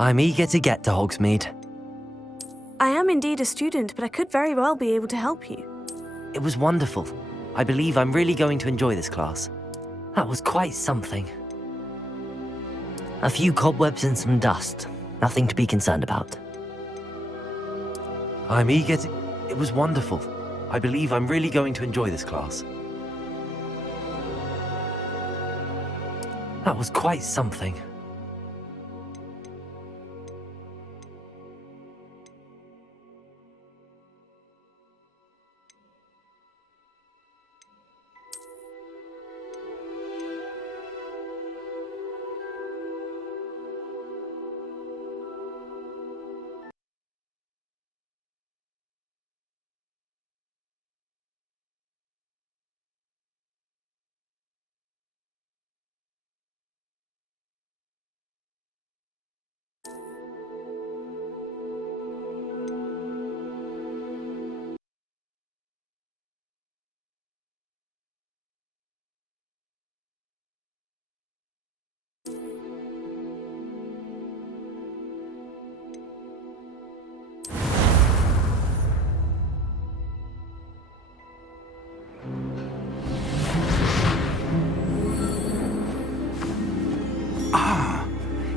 I'm eager to get to Hogsmeade. I am indeed a student, but I could very well be able to help you. It was wonderful. I believe I'm really going to enjoy this class. That was quite something. A few cobwebs and some dust. Nothing to be concerned about. I'm eager to... It was wonderful. I believe I'm really going to enjoy this class. That was quite something.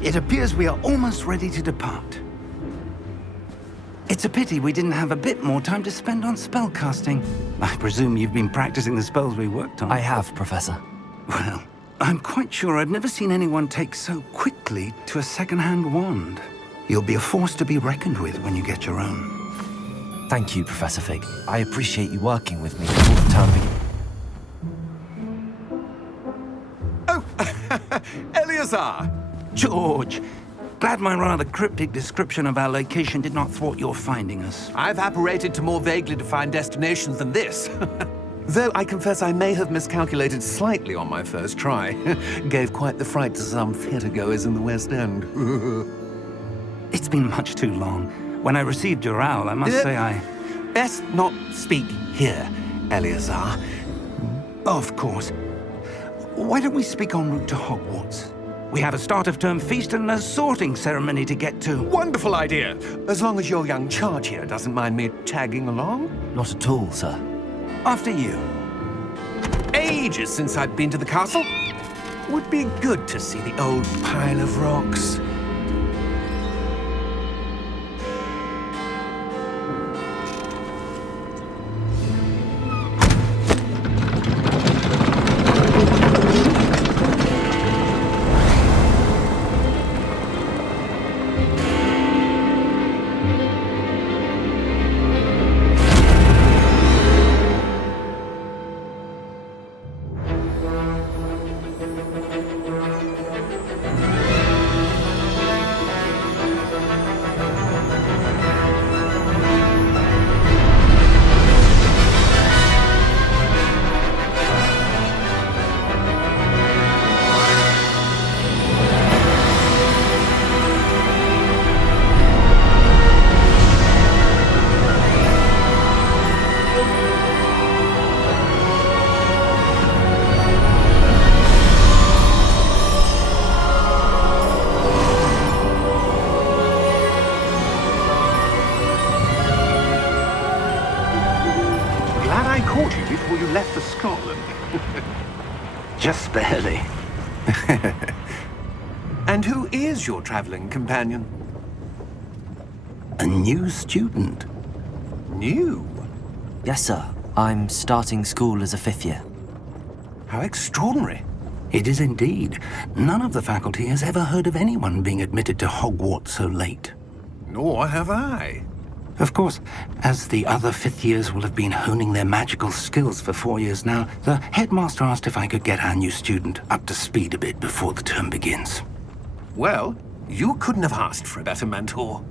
It appears we are almost ready to depart. It's a pity we didn't have a bit more time to spend on spellcasting. I presume you've been practicing the spells we worked on. I have, Professor. Well, I'm quite sure I've never seen anyone take so quickly to a second-hand wand. You'll be a force to be reckoned with when you get your own. Thank you, Professor Fig. I appreciate you working with me before the term begins. Oh, Eleazar! George, glad my rather cryptic description of our location did not thwart your finding us. I've apparated to more vaguely defined destinations than this. Though I confess I may have miscalculated slightly on my first try. Gave quite the fright to some theatre-goers in the West End. It's been much too long. When I received your owl, I must say I... Best not speak here, Eleazar. Of course. Why don't we speak en route to Hogwarts? We have a start-of-term feast and a sorting ceremony to get to. Wonderful idea! As long as your young charge here doesn't mind me tagging along. Not at all, sir. After you. Ages since I'd been to the castle. Would be good to see the old pile of rocks. Before you left for Scotland. Just barely. And who is your traveling companion? A new student. New? Yes, sir. I'm starting school as a 5th year. How extraordinary. It is indeed. None of the faculty has ever heard of anyone being admitted to Hogwarts so late. Nor have I. Of course, as the other 5th years will have been honing their magical skills for 4 years now, the headmaster asked if I could get our new student up to speed a bit before the term begins. Well, you couldn't have asked for a better mentor.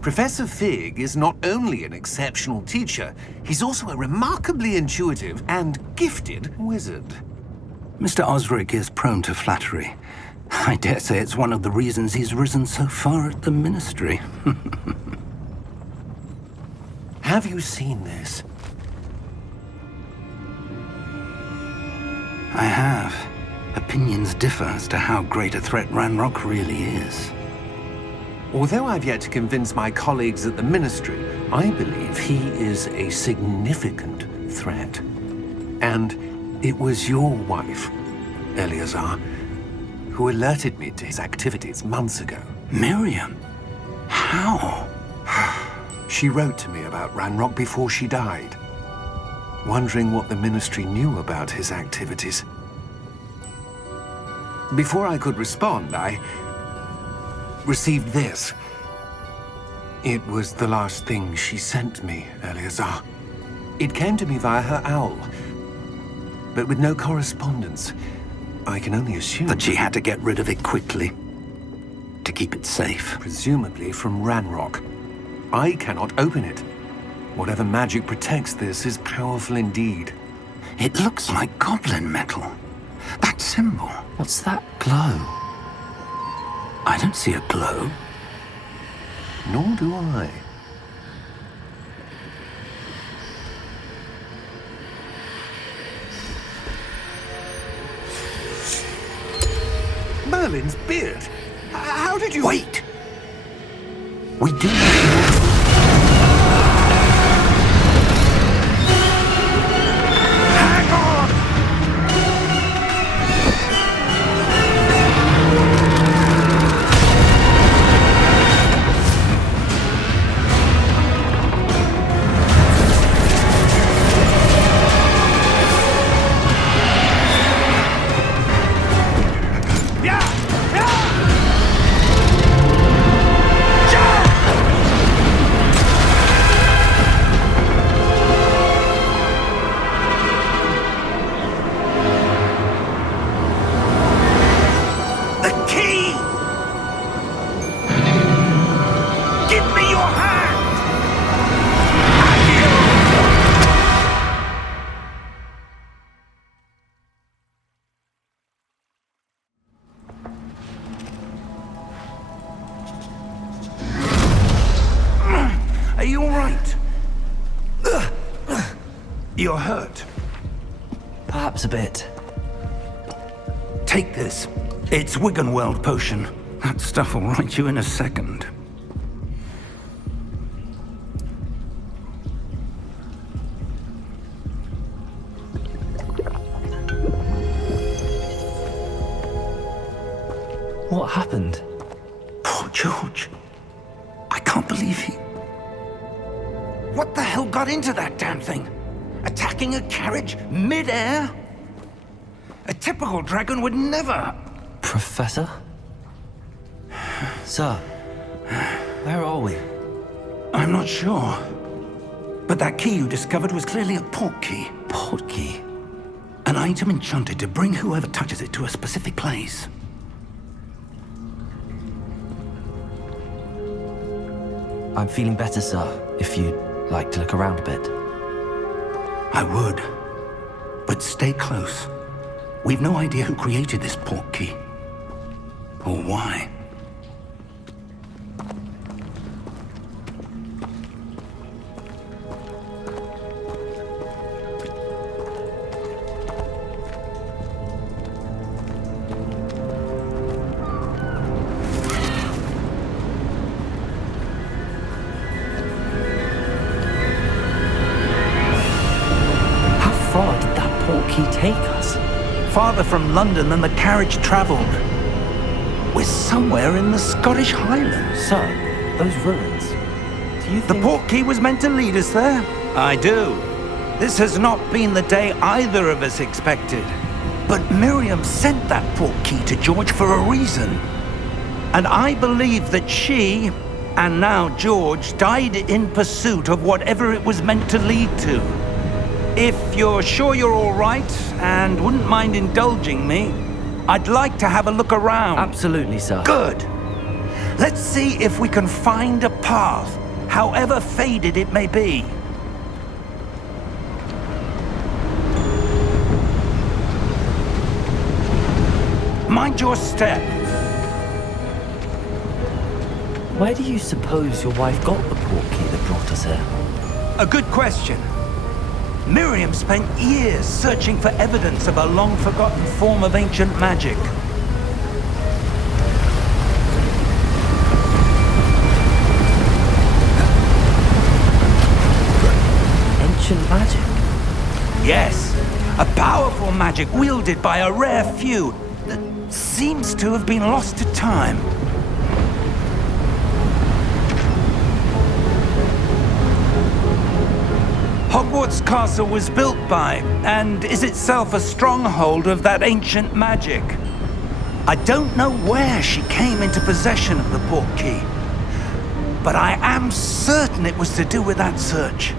Professor Fig is not only an exceptional teacher, he's also a remarkably intuitive and gifted wizard. Mr. Osric is prone to flattery. I dare say it's one of the reasons he's risen so far at the ministry. Have you seen this? I have. Opinions differ as to how great a threat Ranrock really is. Although I've yet to convince my colleagues at the Ministry, I believe he is a significant threat. And it was your wife, Eleazar, who alerted me to his activities months ago. Miriam? How? She wrote to me about Ranrock before she died, wondering what the Ministry knew about his activities. Before I could respond, I received this. It was the last thing she sent me, Eleazar. It came to me via her owl, but with no correspondence. I can only assume That she had to get rid of it quickly to keep it safe. presumably from Ranrock. I cannot open it. Whatever magic protects this is powerful indeed. It looks like goblin metal. That symbol. What's that glow? I don't see a glow. Nor do I. Merlin's beard. How did you... Wait! We do need to move. Hang on! The key! Give me your hand! Are you all right? You're hurt. Perhaps a bit. Take this. It's Wiggenweld potion. That stuff will right you in a second. What happened? Poor George. I can't believe he... What the hell got into that damn thing? Attacking a carriage mid-air? A typical dragon would never... Professor? Sir, where are we? I'm not sure. But that key you discovered was clearly a port key. Port key? An item enchanted to bring whoever touches it to a specific place. I'm feeling better, sir, if you'd like to look around a bit. I would. But stay close. We've no idea who created this port key. Or why. How far did that port key take us? Farther from London than the carriage traveled. We're somewhere in the Scottish Highlands. Sir, those ruins. Do you The think... port key was meant to lead us there? I do. This has not been the day either of us expected. But Miriam sent that port key to George for a reason. And I believe that she, and now George, died in pursuit of whatever it was meant to lead to. If you're sure you're all right, and wouldn't mind indulging me, I'd like to have a look around. Absolutely, sir. Good. Let's see if we can find a path, however faded it may be. Mind your step. Where do you suppose your wife got the port key that brought us here? A good question. Miriam spent years searching for evidence of a long-forgotten form of ancient magic. magic wielded by a rare few that seems to have been lost to time. Hogwarts Castle was built by, and is itself a stronghold of that ancient magic. I don't know where she came into possession of the portkey, but I am certain it was to do with that search.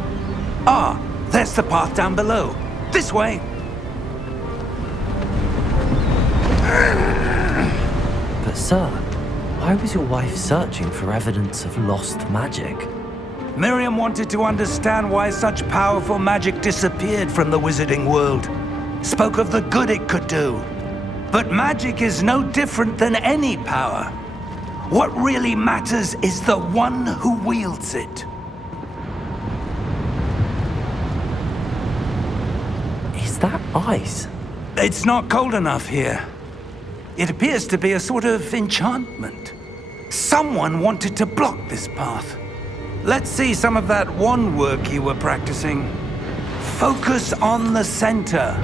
Ah, there's the path down below. This way! But sir, why was your wife searching for evidence of lost magic? Miriam wanted to understand why such powerful magic disappeared from the wizarding world. Spoke of the good it could do. But magic is no different than any power. What really matters is the one who wields it. Is that ice? It's not cold enough here. It appears to be a sort of enchantment. Someone wanted to block this path. Let's see some of that wand work you were practicing. Focus on the center.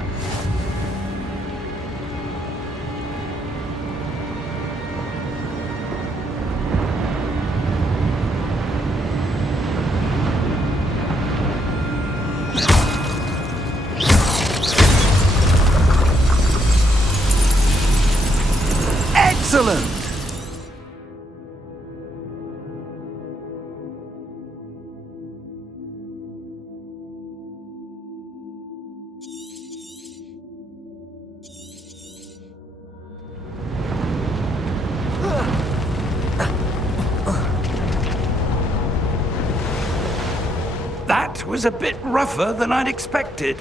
Excellent! That was a bit rougher than I'd expected.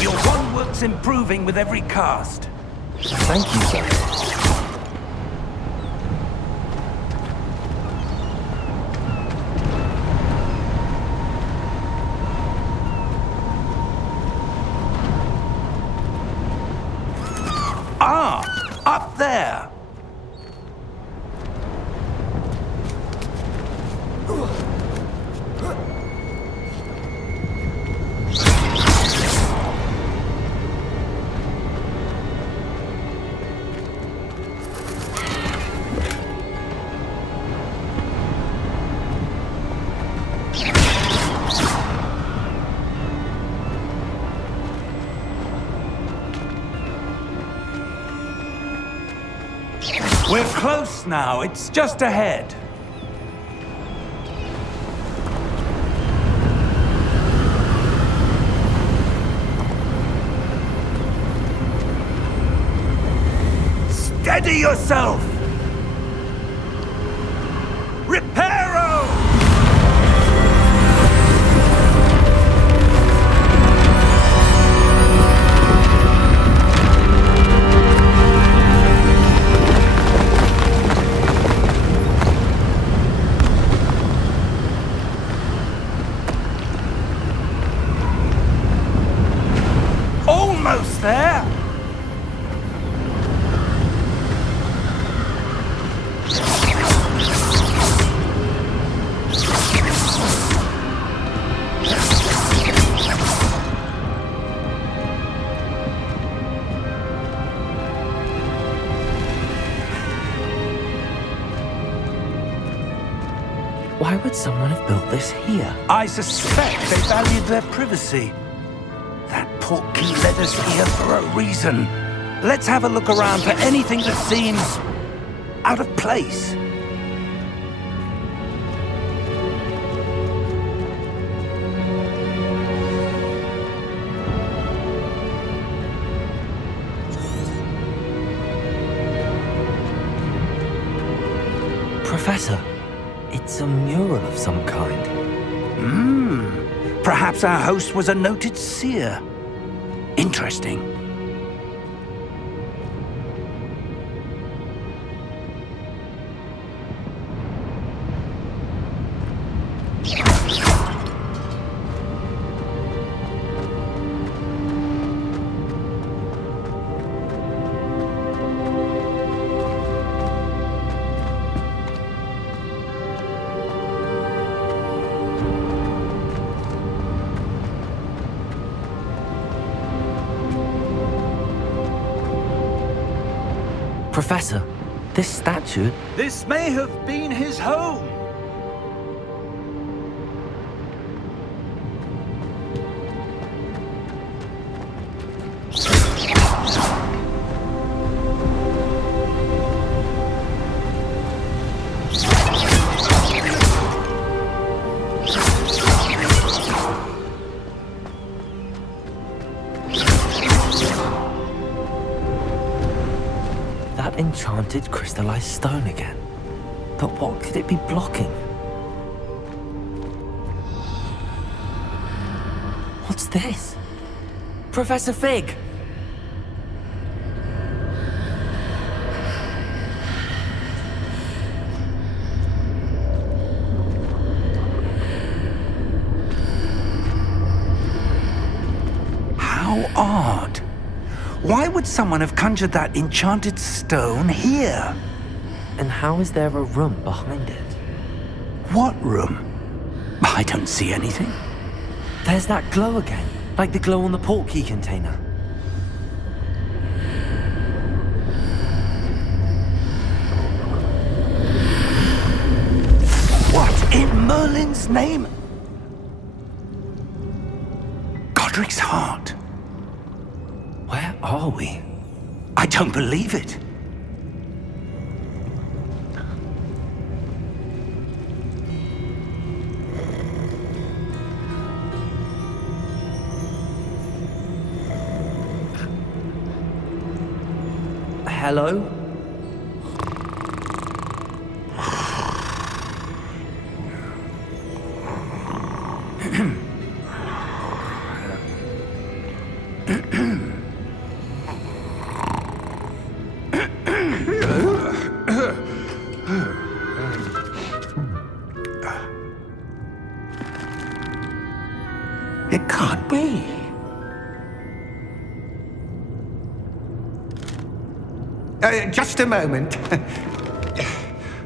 Your wand work's improving with every cast. Thank you, sir. Ah! Up there! We're close now. It's just ahead. Steady yourself! Reparo! Almost there! Why would someone have built this here? I suspect they valued their privacy. That portkey led us here for a reason. Let's have a look around for anything that seems out of place. Professor, it's a mural of some kind. Perhaps our host was a noted seer. Interesting. Professor, this statue... This may have been his home. That enchanted crystallized stone again. But what could it be blocking? What's this? Professor Fig! How odd. Why would someone have conjured that enchanted stone here? And how is there a room behind it? What room? I don't see anything. There's that glow again, like the glow on the portkey container. What in Merlin's name? Godric's heart. Where are we? I don't believe it. Hello? It can't be. Just a moment.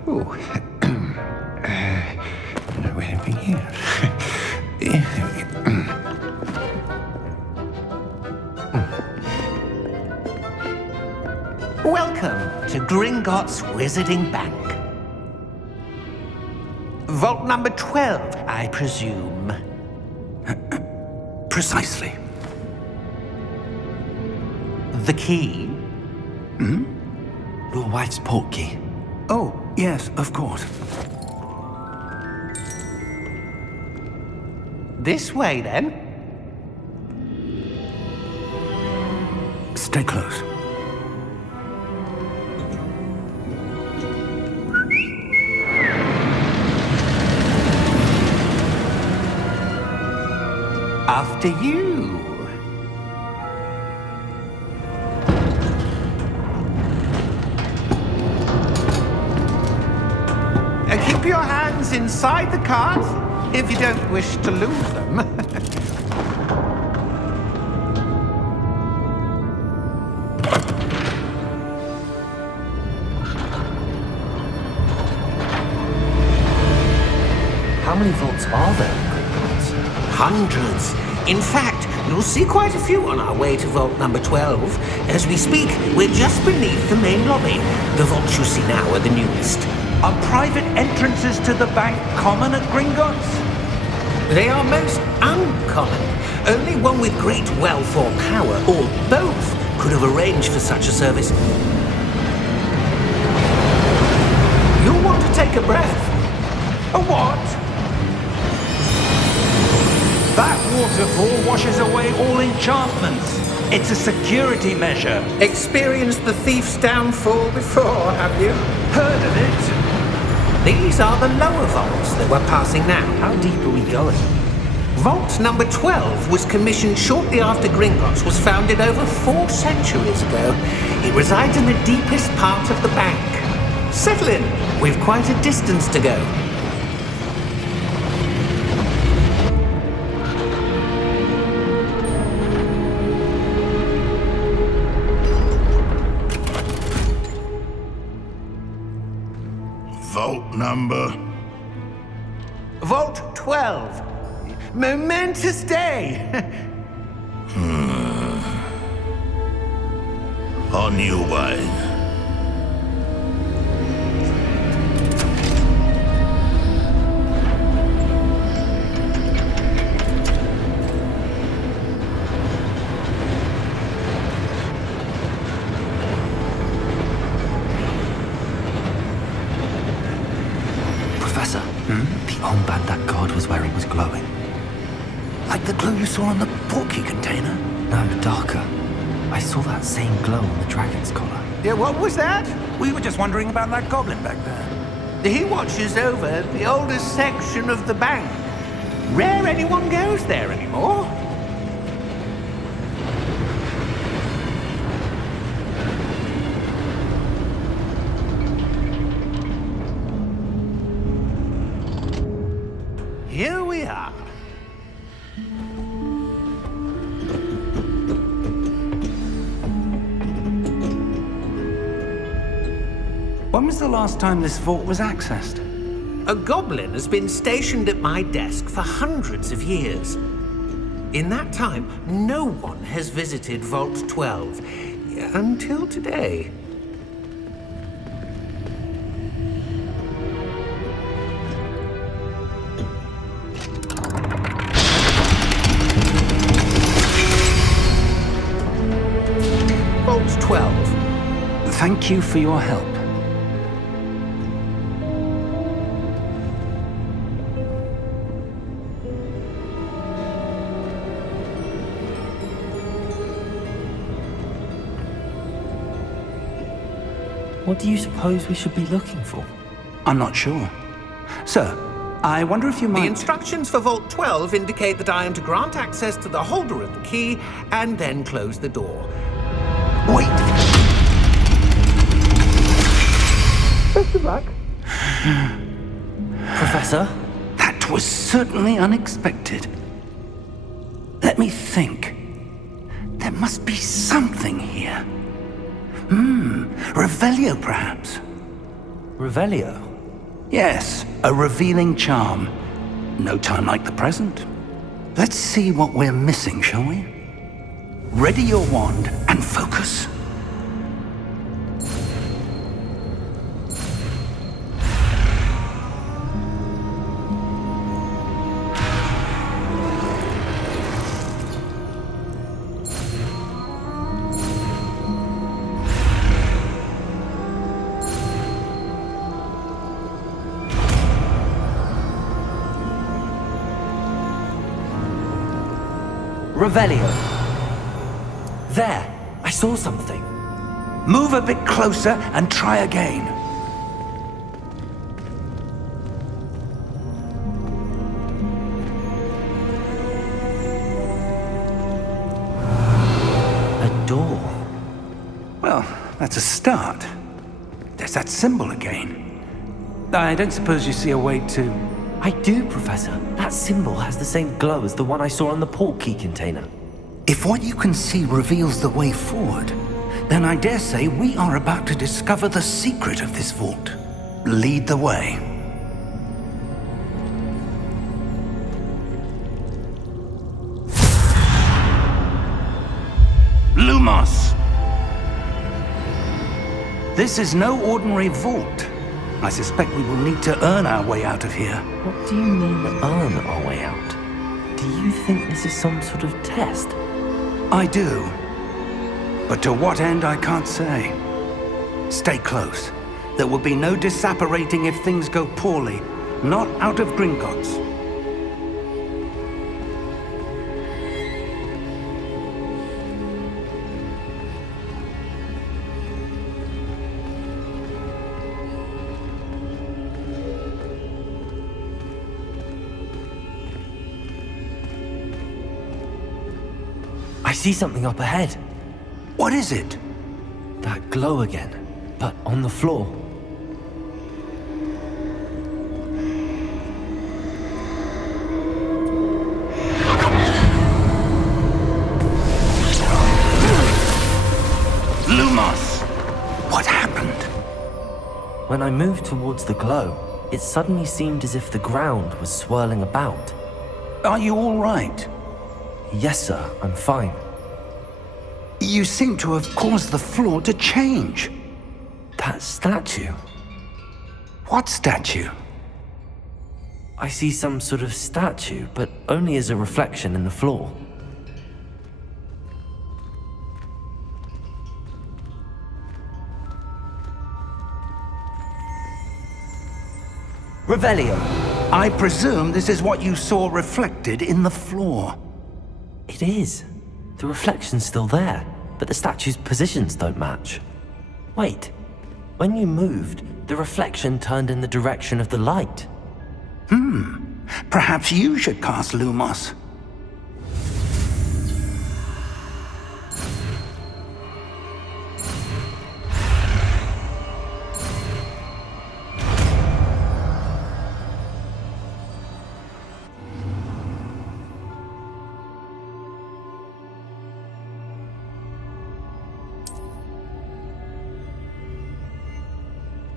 Ooh. Where are we here? Welcome to Gringotts Wizarding Bank. Vault number 12, I presume. Precisely. The key? Your wife's portkey. Oh, yes, of course. This way, then. Stay close. After you. Keep your hands inside the cart if you don't wish to lose them. How many vaults are there in Gringotts? Hundreds. In fact, you'll see quite a few on our way to vault number 12. As we speak, we're just beneath the main lobby. The vaults you see now are the newest. Are private entrances to the bank common at Gringotts? They are most uncommon. Only one with great wealth or power, or both, could have arranged for such a service. You'll want to take a breath. A what? That waterfall washes away all enchantments. It's a security measure. Experienced the thief's downfall before, have you? Heard of it? These are the lower vaults that we're passing now. How deep are we going? Vault number 12 was commissioned shortly after Gringotts was founded over 4 centuries ago. It resides in the deepest part of the bank. Settle in. We've quite a distance to go. Vault number? Vault 12. Momentous day. On your way. Like the glow you saw on the portkey container? No, darker. I saw that same glow on the dragon's collar. Yeah, what was that? We were just wondering about that goblin back there. He watches over the oldest section of the bank. Rare anyone goes there anymore. Here we are. When was the last time this vault was accessed? A goblin has been stationed at my desk for hundreds of years. In that time, no one has visited Vault 12 until today. Vault 12. Thank you for your help. What do you suppose we should be looking for? I'm not sure. Sir, I wonder if you might... The instructions for Vault 12 indicate that I am to grant access to the holder of the key and then close the door. Wait! Best of luck. Professor? That was certainly unexpected. Let me think. There must be something here. Revelio, perhaps? Revelio? Yes, a revealing charm. No time like the present. Let's see what we're missing, shall we? Ready your wand and focus. Revelio. There, I saw something. Move a bit closer and try again. A door. Well, that's a start. There's that symbol again. I don't suppose you see a way to... I do, Professor. That symbol has the same glow as the one I saw on the portkey container. If what you can see reveals the way forward, then I dare say we are about to discover the secret of this vault. Lead the way. Lumos! This is no ordinary vault. I suspect we will need to earn our way out of here. What do you mean, earn our way out? Do you think this is some sort of test? I do. But to what end, I can't say. Stay close. There will be no disapparating if things go poorly. Not out of Gringotts. I see something up ahead. What is it? That glow again, but on the floor. Lumos! What happened? When I moved towards the glow, it suddenly seemed as if the ground was swirling about. Are you all right? Yes, sir, I'm fine. You seem to have caused the floor to change. That statue. What statue? I see some sort of statue, but only as a reflection in the floor. Revelio. I presume this is what you saw reflected in the floor. It is. The reflection's still there, but the statue's positions don't match. Wait, when you moved, the reflection turned in the direction of the light. Perhaps you should cast Lumos.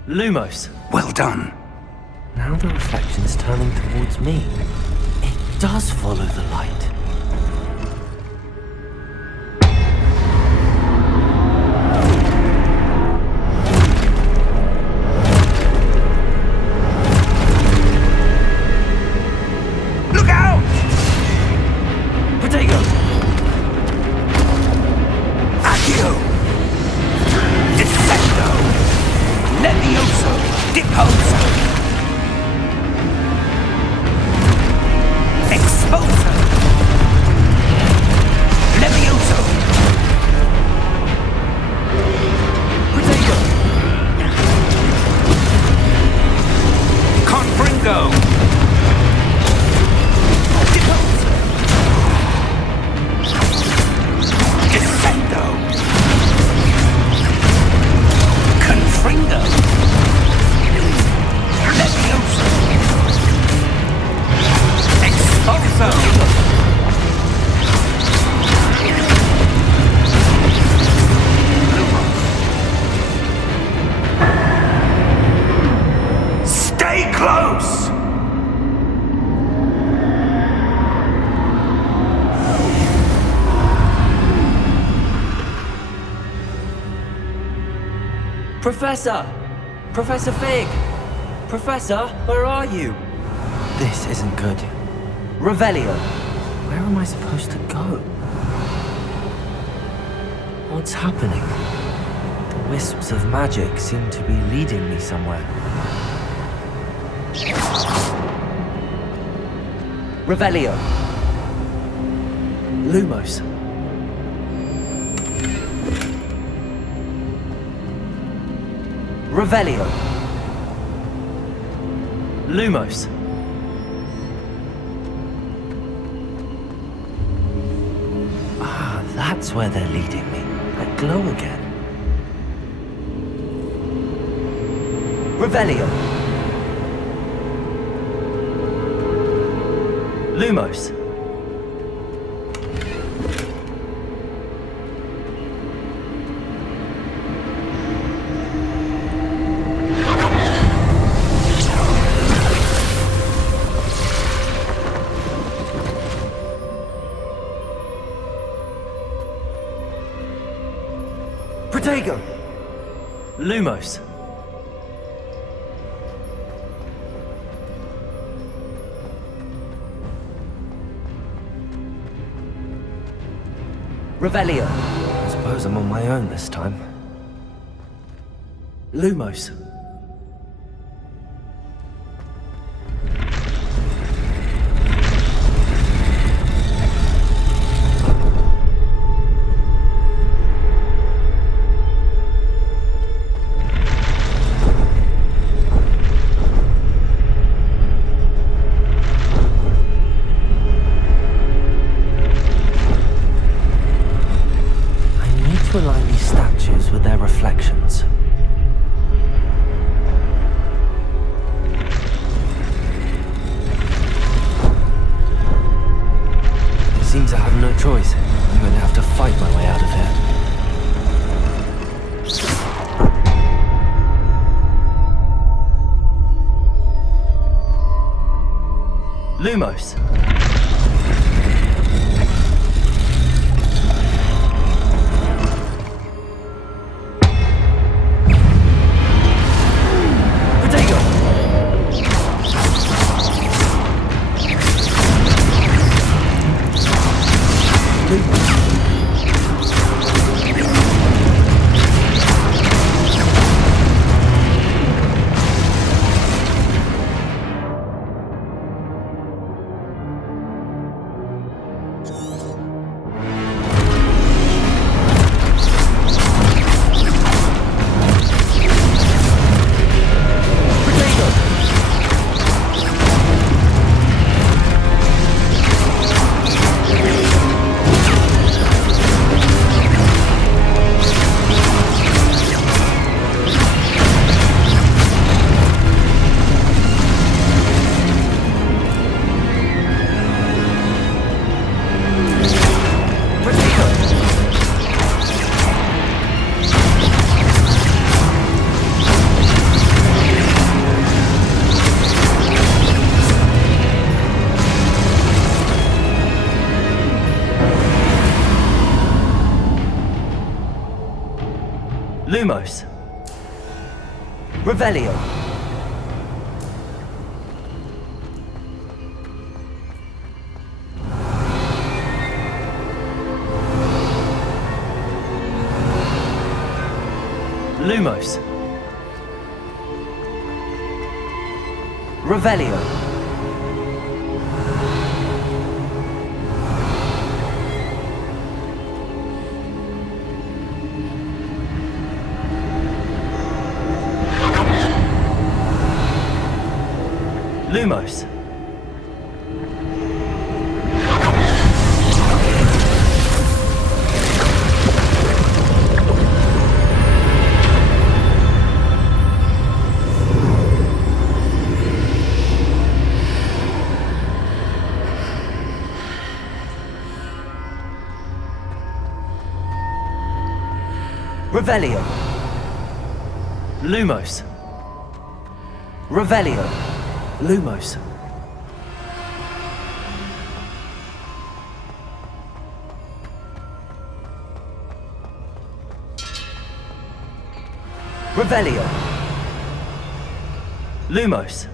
Lumos! Well done. Now the reflection's turning towards me. It does follow the light. Look out! Potato! Accio! Descendo! Levioso! Deposo! Exposo! Levioso! Potato! Confringo! Deposo! Descendo! Confringo! Levioso! Exposo! Stay close! Professor! Professor Fig! Professor, where are you? This isn't good. Revelio! Where am I supposed to go? What's happening? The wisps of magic seem to be leading me somewhere. Revelio! Lumos! Revelio! Lumos! Ah, that's where they're leading me. That glow again. Revelio! Lumos! Protego! Lumos! Revelio! I suppose I'm on my own this time. Lumos! To align these statues with their reflections. It seems I have no choice. I'm going to have to fight my way out of here. Lumos! Lumos. Revelio. Lumos. Revelio. Lumos. Revelio. Lumos. Revelio. Lumos. Revelio. Lumos.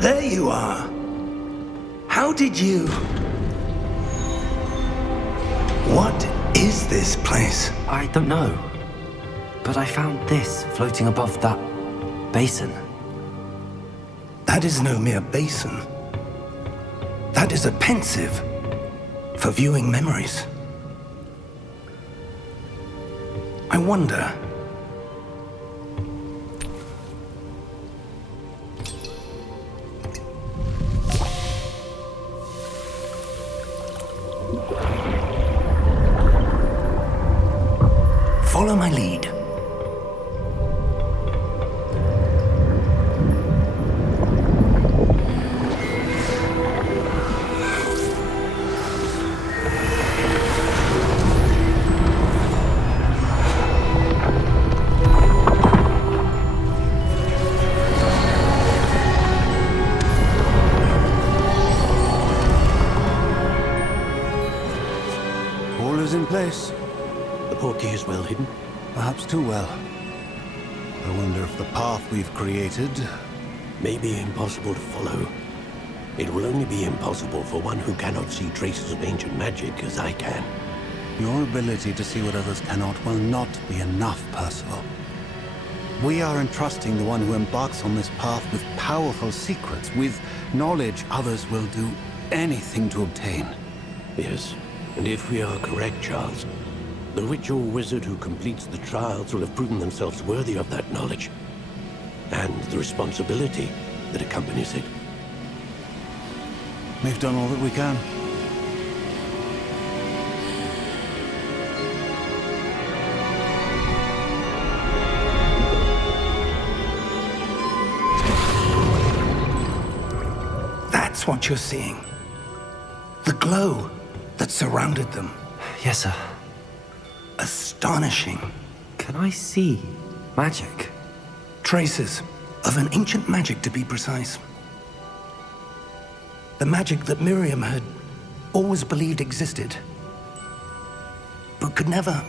There you are. How did you... What is this place? I don't know. But I found this floating above that basin. That is no mere basin. That is a pensive for viewing memories. I wonder... Follow my lead. All is in place. The portkey is well hidden. Perhaps too well. I wonder if the path we've created... May be impossible to follow. It will only be impossible for one who cannot see traces of ancient magic as I can. Your ability to see what others cannot will not be enough, Percival. We are entrusting the one who embarks on this path with powerful secrets, with knowledge others will do anything to obtain. Yes, and if we are correct, Charles, the witch or wizard who completes the trials will have proven themselves worthy of that knowledge, and the responsibility that accompanies it. We've done all that we can. That's what you're seeing. The glow that surrounded them. Yes, sir. Astonishing. Can I see magic? Traces of an ancient magic, to be precise. The magic that Miriam had always believed existed, but could never.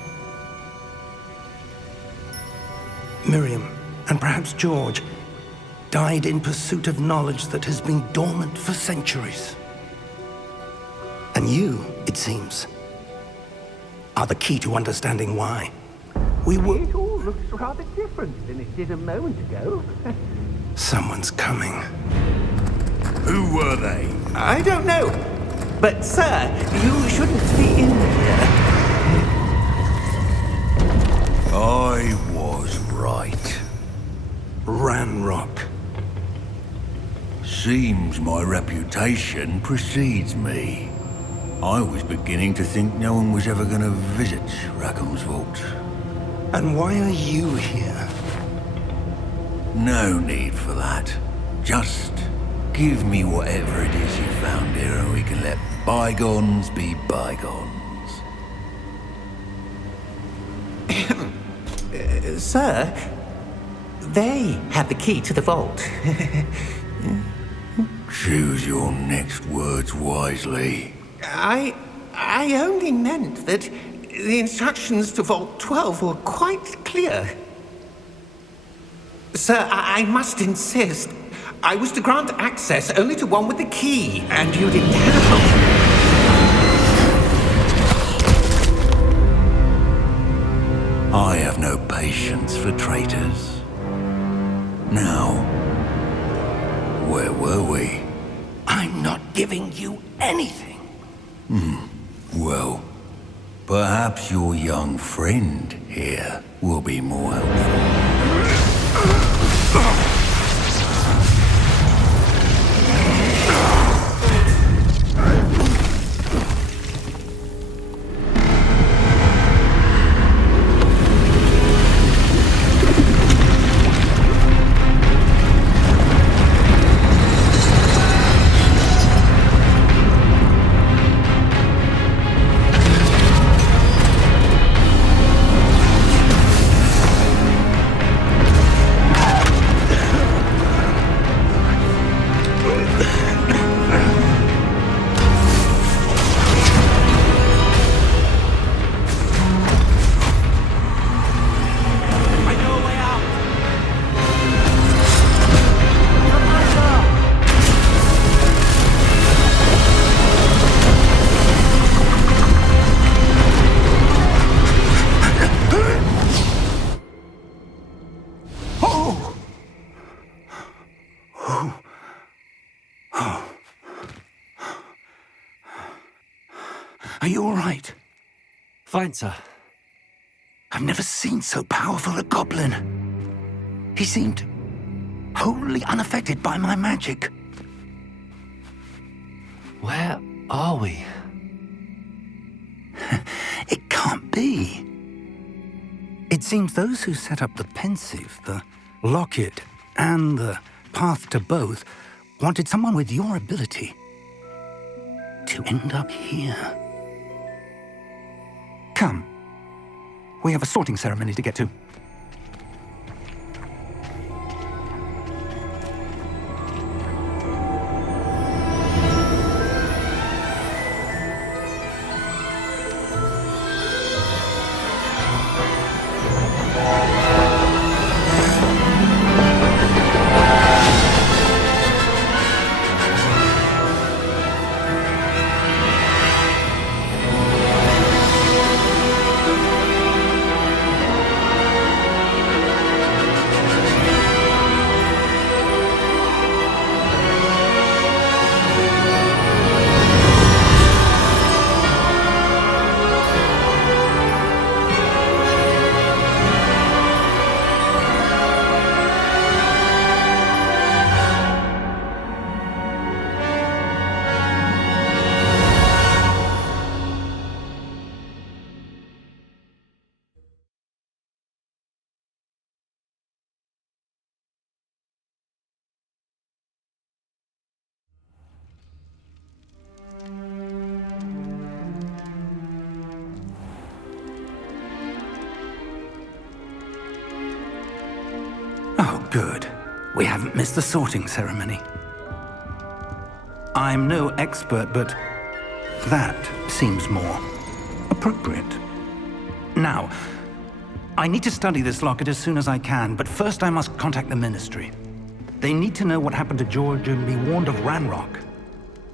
Miriam, and perhaps George, died in pursuit of knowledge that has been dormant for centuries. And you, it seems, are the key to understanding why. It all looks rather different than it did a moment ago. Someone's coming. Who were they? I don't know. But, sir, you shouldn't be in here. I was right. Ranrock. Seems my reputation precedes me. I was beginning to think no one was ever going to visit Rackham's vault. And why are you here? No need for that. Just give me whatever it is you found here and we can let bygones be bygones. Sir, they have the key to the vault. Choose your next words wisely. I only meant that the instructions to Vault 12 were quite clear. Sir, I must insist. I was to grant access only to one with the key, and you didn't have. I have no patience for traitors. Now, where were we? I'm not giving you anything. Well, perhaps your young friend here will be more helpful. Are you all right? Fine, sir. I've never seen so powerful a goblin. He seemed wholly unaffected by my magic. Where are we? It can't be. It seems those who set up the pensive, the locket, and the path to both wanted someone with your ability to end up here. Come. We have a sorting ceremony to get to. Oh, good. We haven't missed the sorting ceremony. I'm no expert, but that seems more appropriate. Now, I need to study this locket as soon as I can, but first I must contact the Ministry. They need to know what happened to George and be warned of Ranrock.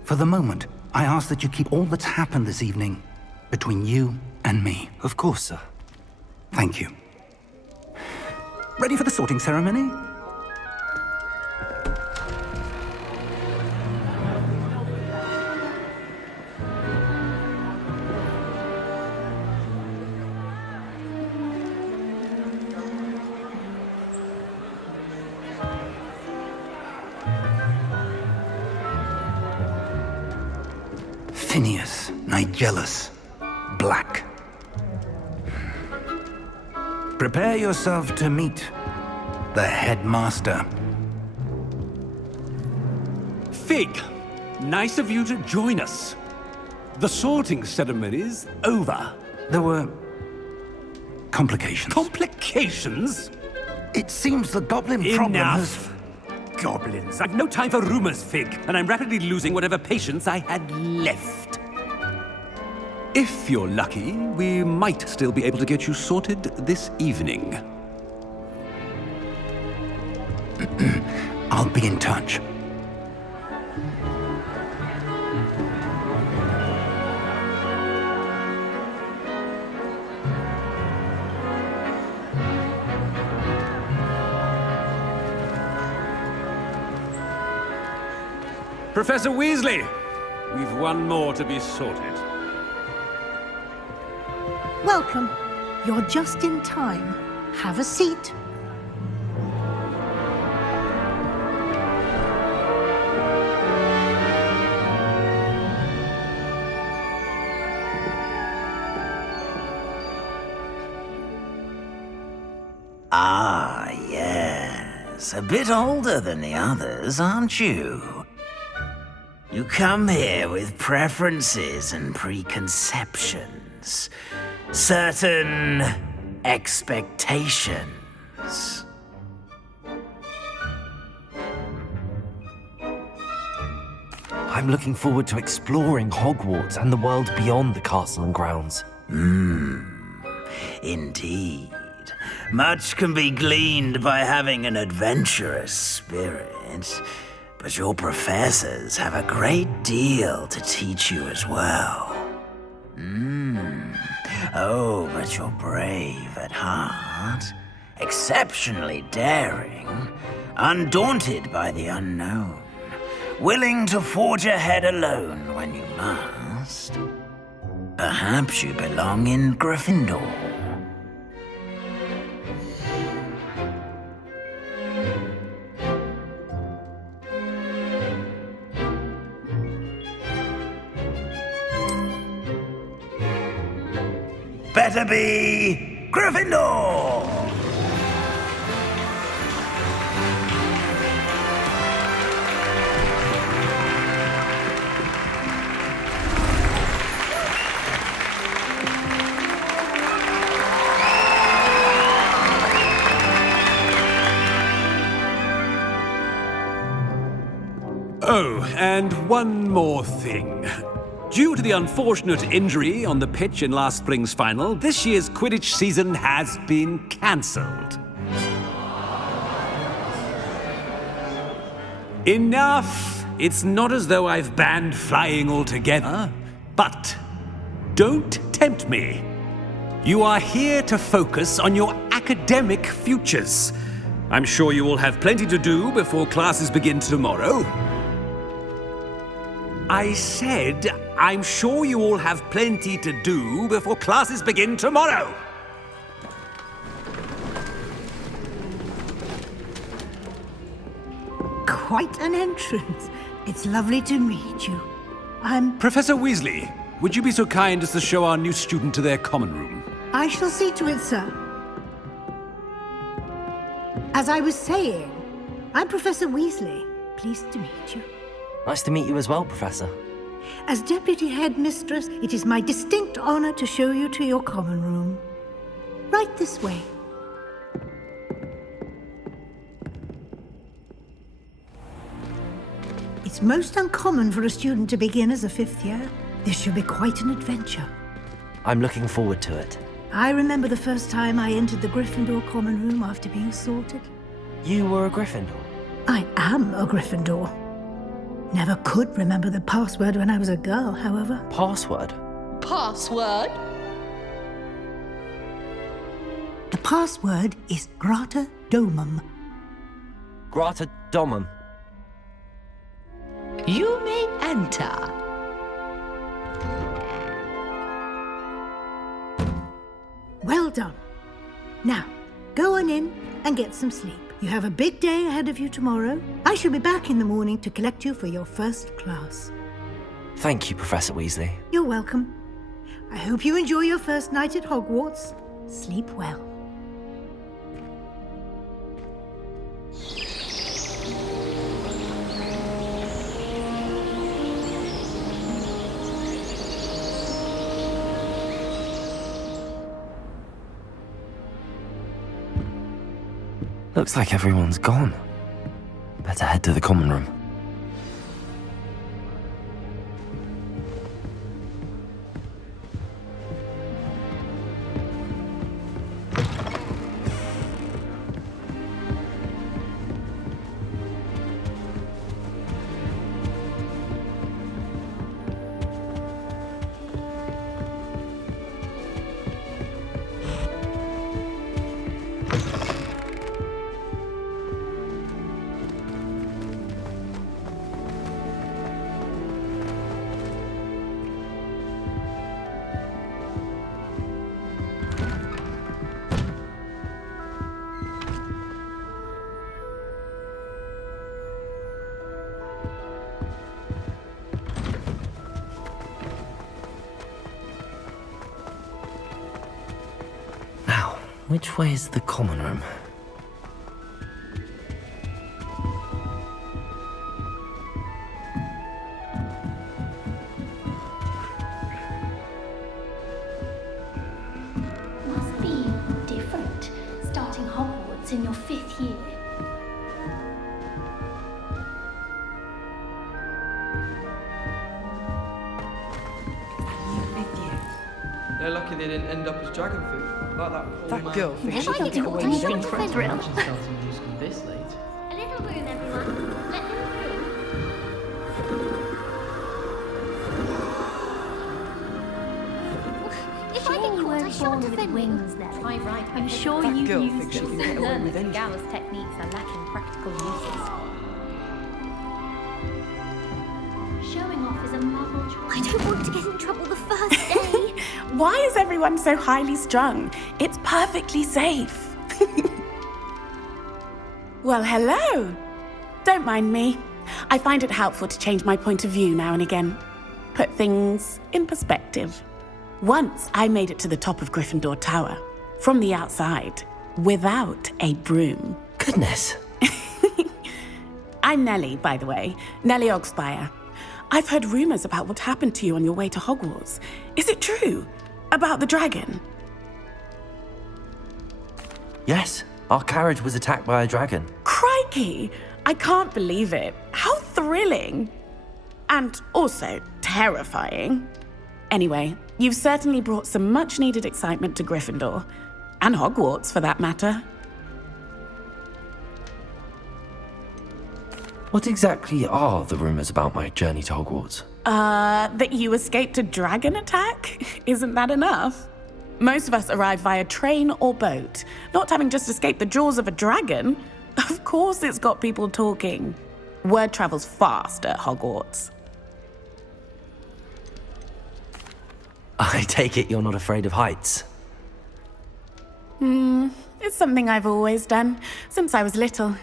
For the moment, I ask that you keep all that's happened this evening between you and me. Of course, sir. Thank you. Ready for the sorting ceremony? Tinius, Nigellus, Black. Prepare yourself to meet the headmaster. Fig, nice of you to join us. The sorting ceremony's over. There were complications. Complications? It seems the goblin problem has... Enough! Goblins. I've no time for rumors, Fig, and I'm rapidly losing whatever patience I had left. If you're lucky, we might still be able to get you sorted this evening. I'll be in touch. Professor Weasley, we've one more to be sorted. Welcome. You're just in time. Have a seat. Ah, yes. A bit older than the others, aren't you? You come here with preferences and preconceptions. Certain expectations. I'm looking forward to exploring Hogwarts and the world beyond the castle and grounds. Indeed. Much can be gleaned by having an adventurous spirit, but your professors have a great deal to teach you as well. Oh, but you're brave at heart, exceptionally daring, undaunted by the unknown, willing to forge ahead alone when you must. Perhaps you belong in Gryffindor. Better be Gryffindor! Oh, and one more thing. Due to the unfortunate injury on the pitch in last spring's final, this year's Quidditch season has been cancelled. Enough! It's not as though I've banned flying altogether. But don't tempt me. You are here to focus on your academic futures. I'm sure you will have plenty to do before classes begin tomorrow. I said, I'm sure you all have plenty to do before classes begin tomorrow. Quite an entrance. It's lovely to meet you. I'm... Professor Weasley, would you be so kind as to show our new student to their common room? I shall see to it, sir. As I was saying, I'm Professor Weasley. Pleased to meet you. Nice to meet you as well, Professor. As Deputy Headmistress, it is my distinct honor to show you to your common room. Right this way. It's most uncommon for a student to begin as a fifth year. This should be quite an adventure. I'm looking forward to it. I remember the first time I entered the Gryffindor common room after being sorted. You were a Gryffindor? I am a Gryffindor. Never could remember the password when I was a girl, however. Password? Password? The password is Grata Domum. Grata Domum. You may enter. Well done. Now, go on in and get some sleep. You have a big day ahead of you tomorrow. I shall be back in the morning to collect you for your first class. Thank you, Professor Weasley. You're welcome. I hope you enjoy your first night at Hogwarts. Sleep well. Looks like everyone's gone. Better head to the common room. Which way is the common room? Must be different, starting Hogwarts in your 5th year. They're lucky they didn't end up as dragon food. Like that poor That man. girl thinks she can get away with anything. This late. A little room, everyone. Let them through. If I get caught, I shan't defend wings, Nelly. Quite right. I'm sure that you girl used thinks she them can to get away learn with that anything. Gauss techniques are lacking practical uses. Showing off is a muggle choice. I don't want to get in trouble the first day. Why is everyone so highly strung? It's perfectly safe. Well, hello. Don't mind me. I find it helpful to change my point of view now and again. Put things in perspective. Once I made it to the top of Gryffindor Tower, from the outside, without a broom. Goodness. I'm Nellie, by the way. Nellie Ogspire. I've heard rumors about what happened to you on your way to Hogwarts. Is it true? About the dragon? Yes, our carriage was attacked by a dragon. Crikey! I can't believe it. How thrilling! And also terrifying. Anyway, you've certainly brought some much-needed excitement to Gryffindor. And Hogwarts, for that matter. What exactly are the rumors about my journey to Hogwarts? That you escaped a dragon attack? Isn't that enough? Most of us arrive via train or boat, not having just escaped the jaws of a dragon. Of course it's got people talking. Word travels fast at Hogwarts. I take it you're not afraid of heights. It's something I've always done, since I was little.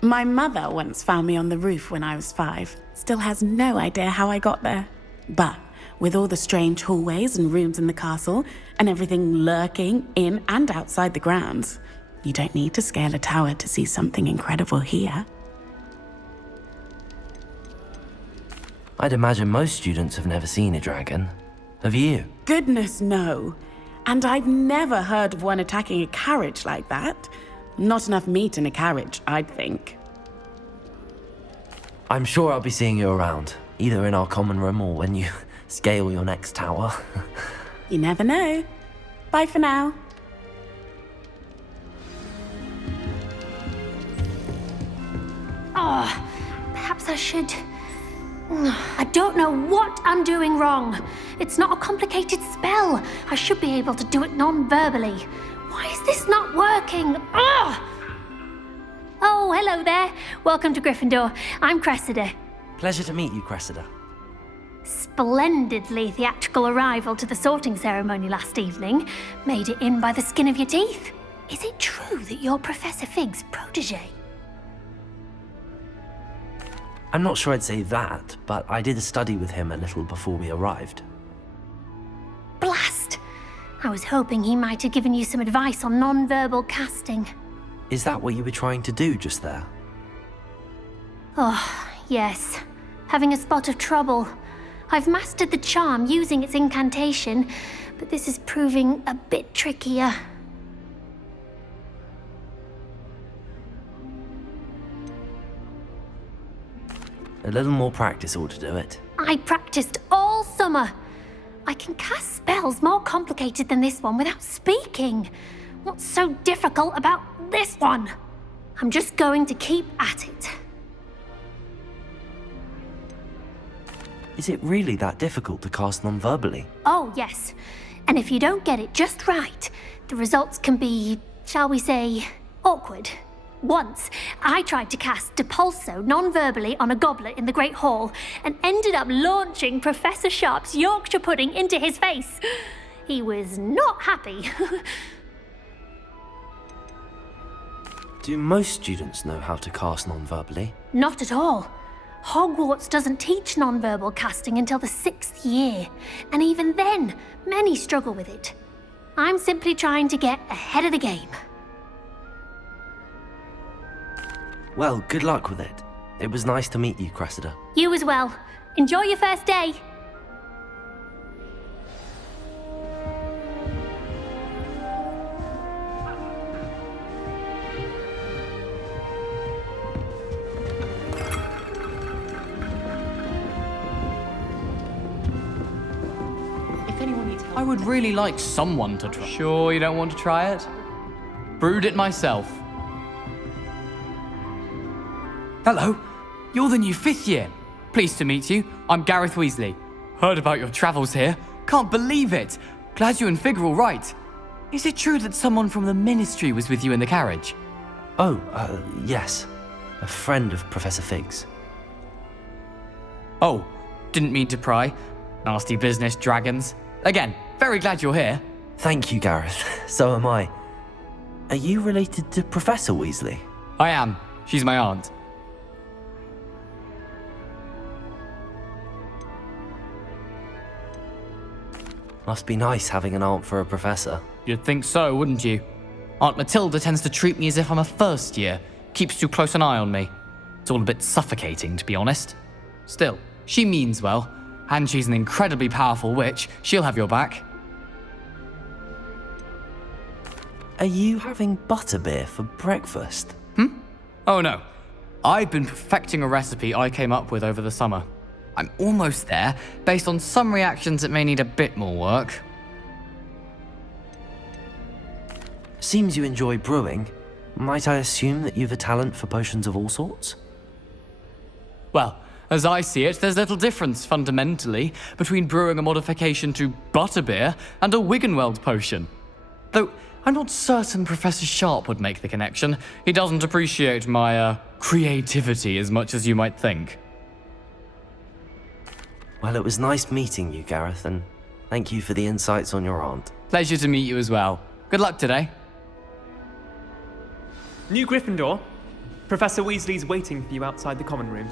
My mother once found me on the roof when I was 5. Still has no idea how I got there. But with all the strange hallways and rooms in the castle, and everything lurking in and outside the grounds, you don't need to scale a tower to see something incredible here. I'd imagine most students have never seen a dragon. Have you? Goodness, no. And I've never heard of one attacking a carriage like that. Not enough meat in a carriage, I'd think. I'm sure I'll be seeing you around, either in our common room or when you scale your next tower. You never know. Bye for now. Oh, perhaps I should... I don't know what I'm doing wrong. It's not a complicated spell. I should be able to do it non-verbally. Why is this not working? Ugh! Oh, hello there. Welcome to Gryffindor. I'm Cressida. Pleasure to meet you, Cressida. Splendidly theatrical arrival to the sorting ceremony last evening. Made it in by the skin of your teeth. Is it true that you're Professor Fig's protege? I'm not sure I'd say that, but I did study with him a little before we arrived. Blast! I was hoping he might have given you some advice on non-verbal casting. Is that what you were trying to do just there? Oh, yes. Having a spot of trouble. I've mastered the charm using its incantation, but this is proving a bit trickier. A little more practice ought to do it. I practiced all summer. I can cast spells more complicated than this one without speaking. What's so difficult about this one? I'm just going to keep at it. Is it really that difficult to cast non-verbally? Oh, yes. And if you don't get it just right, the results can be, shall we say, awkward. Once, I tried to cast Depulso non-verbally on a goblet in the Great Hall and ended up launching Professor Sharp's Yorkshire pudding into his face. He was not happy. Do most students know how to cast non-verbally? Not at all. Hogwarts doesn't teach non-verbal casting until the 6th year, and even then, many struggle with it. I'm simply trying to get ahead of the game. Well, good luck with it. It was nice to meet you, Cressida. You as well. Enjoy your first day. I would really like someone to try. Sure you don't want to try it? Brewed it myself. Hello, you're the new 5th year. Pleased to meet you. I'm Gareth Weasley. Heard about your travels here. Can't believe it. Glad you and Fig are all right. Is it true that someone from the Ministry was with you in the carriage? Oh, yes. A friend of Professor Fig's. Oh, didn't mean to pry. Nasty business, dragons. Again, very glad you're here. Thank you, Gareth. So am I. Are you related to Professor Weasley? I am. She's my aunt. Must be nice having an aunt for a professor. You'd think so, wouldn't you? Aunt Matilda tends to treat me as if I'm a first year. Keeps too close an eye on me. It's all a bit suffocating, to be honest. Still, she means well. And she's an incredibly powerful witch. She'll have your back. Are you having butterbeer for breakfast? Oh no. I've been perfecting a recipe I came up with over the summer. I'm almost there, based on some reactions that may need a bit more work. Seems you enjoy brewing. Might I assume that you've a talent for potions of all sorts? Well, as I see it, there's little difference, fundamentally, between brewing a modification to butterbeer and a Wiggenweld potion. Though, I'm not certain Professor Sharp would make the connection. He doesn't appreciate my, creativity as much as you might think. Well, it was nice meeting you, Gareth, and thank you for the insights on your aunt. Pleasure to meet you as well. Good luck today. New Gryffindor. Professor Weasley's waiting for you outside the common room.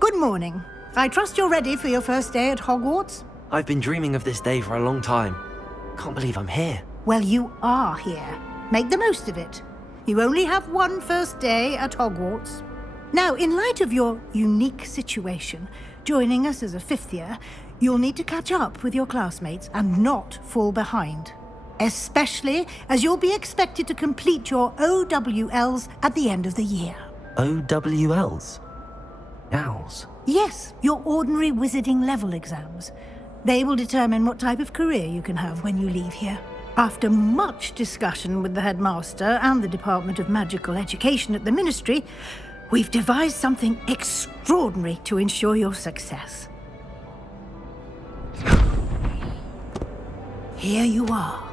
Good morning. I trust you're ready for your first day at Hogwarts? I've been dreaming of this day for a long time. Can't believe I'm here. Well, you are here. Make the most of it. You only have one first day at Hogwarts. Now, in light of your unique situation, joining us as a 5th year, you'll need to catch up with your classmates and not fall behind. Especially as you'll be expected to complete your OWLs at the end of the year. OWLs? Owls? Yes, your ordinary wizarding level exams. They will determine what type of career you can have when you leave here. After much discussion with the headmaster and the Department of Magical Education at the Ministry, we've devised something extraordinary to ensure your success. Here you are.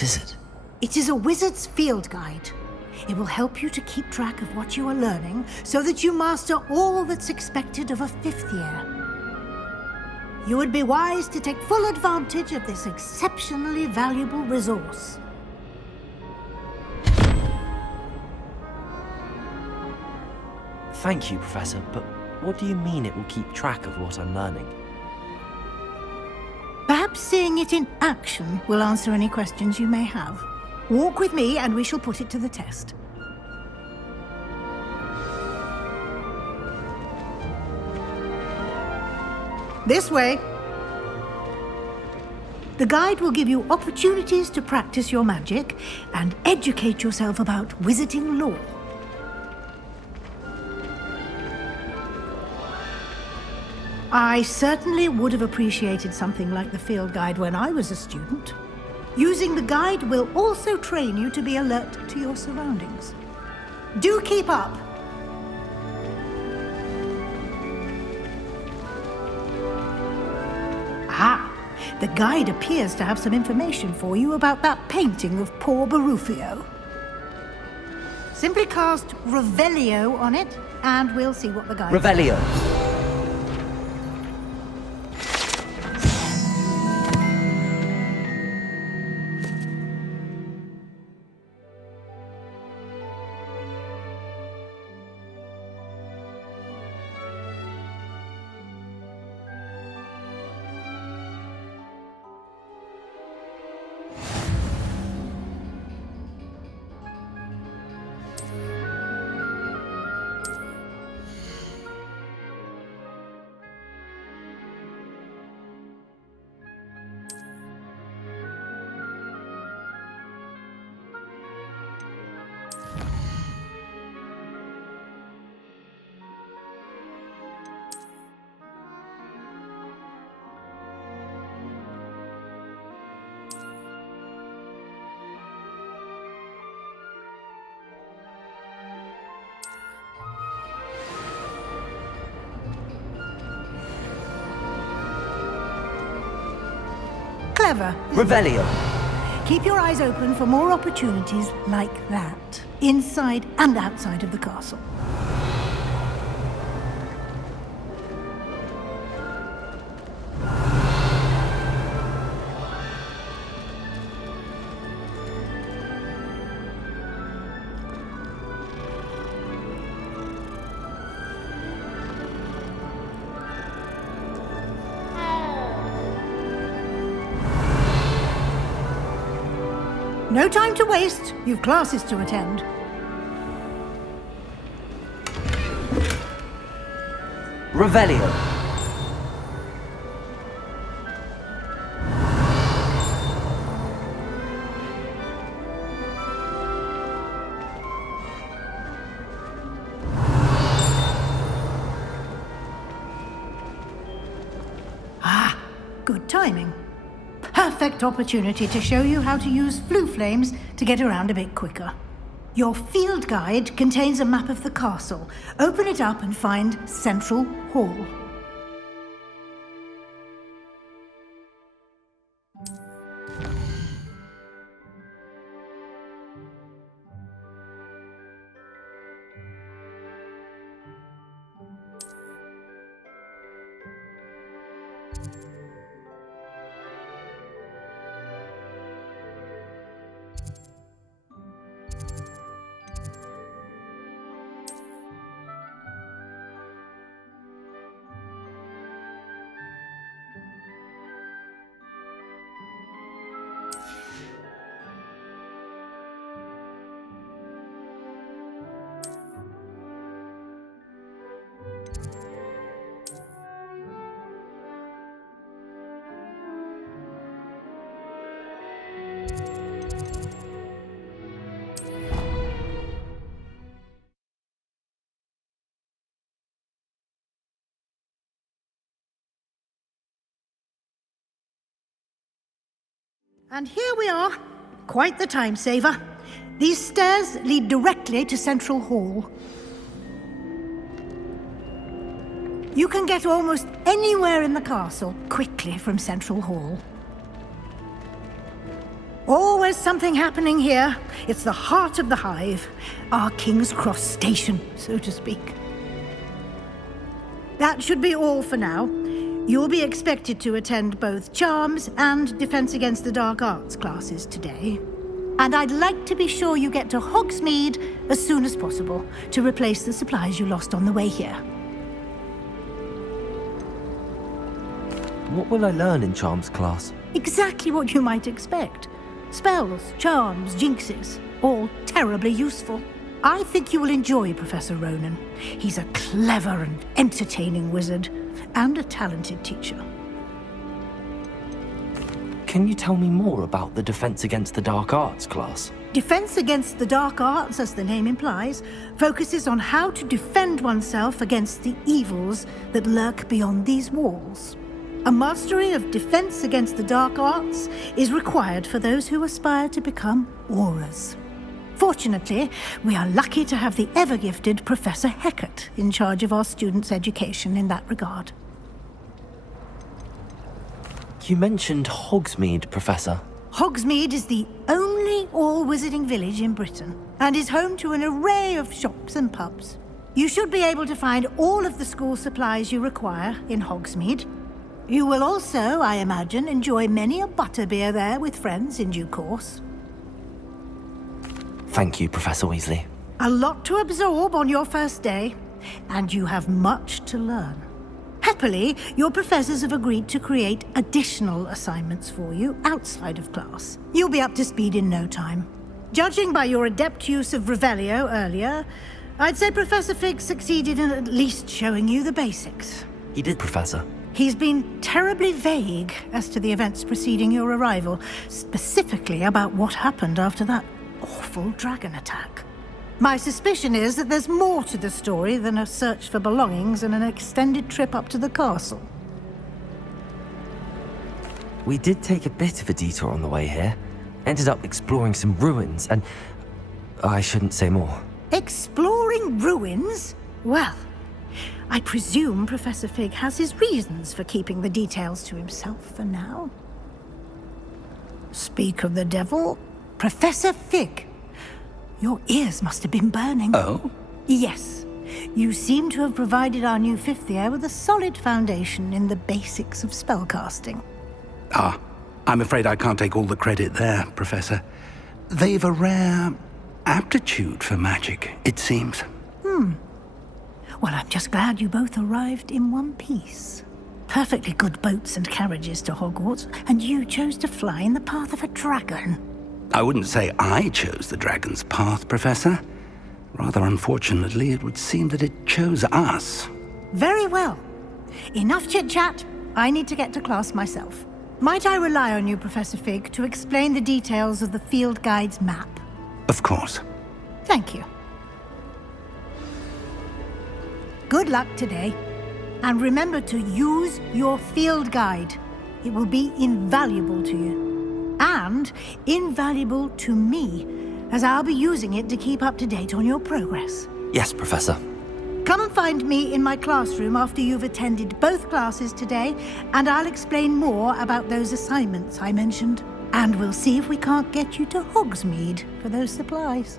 What is it? It is a wizard's field guide. It will help you to keep track of what you are learning so that you master all that's expected of a 5th year. You would be wise to take full advantage of this exceptionally valuable resource. Thank you, Professor, but what do you mean it will keep track of what I'm learning? Perhaps seeing it in action will answer any questions you may have. Walk with me and we shall put it to the test. This way. The guide will give you opportunities to practice your magic and educate yourself about wizarding lore. I certainly would have appreciated something like the field guide when I was a student. Using the guide will also train you to be alert to your surroundings. Do keep up! Ah! The guide appears to have some information for you about that painting of poor Barufio. Simply cast Revelio on it, and we'll see what the guide says. Revelio. Clever. Revelio. Keep your eyes open for more opportunities like that, inside and outside of the castle. No time to waste. You've classes to attend. Revelio. Ah, good timing. Perfect opportunity to show you how to use flue flames to get around a bit quicker. Your field guide contains a map of the castle. Open it up and find Central Hall. And here we are. Quite the time saver. These stairs lead directly to Central Hall. You can get almost anywhere in the castle quickly from Central Hall. Always something happening here. It's the heart of the hive. Our King's Cross station, so to speak. That should be all for now. You'll be expected to attend both Charms and Defense Against the Dark Arts classes today. And I'd like to be sure you get to Hogsmeade as soon as possible to replace the supplies you lost on the way here. What will I learn in Charms class? Exactly what you might expect. Spells, charms, jinxes, all terribly useful. I think you will enjoy Professor Ronan. He's a clever and entertaining wizard, and a talented teacher. Can you tell me more about the Defense Against the Dark Arts class? Defense Against the Dark Arts, as the name implies, focuses on how to defend oneself against the evils that lurk beyond these walls. A mastery of Defense Against the Dark Arts is required for those who aspire to become Aurors. Fortunately, we are lucky to have the ever-gifted Professor Hecat in charge of our students' education in that regard. You mentioned Hogsmeade, Professor. Hogsmeade is the only all-wizarding village in Britain, and is home to an array of shops and pubs. You should be able to find all of the school supplies you require in Hogsmeade. You will also, I imagine, enjoy many a butterbeer there with friends in due course. Thank you, Professor Weasley. A lot to absorb on your first day, and you have much to learn. Happily, your professors have agreed to create additional assignments for you outside of class. You'll be up to speed in no time. Judging by your adept use of Revelio earlier, I'd say Professor Fig succeeded in at least showing you the basics. He did, Professor. He's been terribly vague as to the events preceding your arrival, specifically about what happened after that awful dragon attack. My suspicion is that there's more to the story than a search for belongings and an extended trip up to the castle. We did take a bit of a detour on the way here. Ended up exploring some ruins, and I shouldn't say more. Exploring ruins? Well, I presume Professor Fig has his reasons for keeping the details to himself for now. Speak of the devil, Professor Fig. Your ears must have been burning. Oh? Yes. You seem to have provided our new fifth year with a solid foundation in the basics of spellcasting. Ah, I'm afraid I can't take all the credit there, Professor. They've a rare aptitude for magic, it seems. Well, I'm just glad you both arrived in one piece. Perfectly good boats and carriages to Hogwarts, and you chose to fly in the path of a dragon. I wouldn't say I chose the dragon's path, Professor. Rather unfortunately, it would seem that it chose us. Very well. Enough chit-chat. I need to get to class myself. Might I rely on you, Professor Fig, to explain the details of the field guide's map? Of course. Thank you. Good luck today. And remember to use your field guide. It will be invaluable to you. And invaluable to me, as I'll be using it to keep up to date on your progress. Yes, Professor. Come and find me in my classroom after you've attended both classes today, and I'll explain more about those assignments I mentioned. And we'll see if we can't get you to Hogsmeade for those supplies.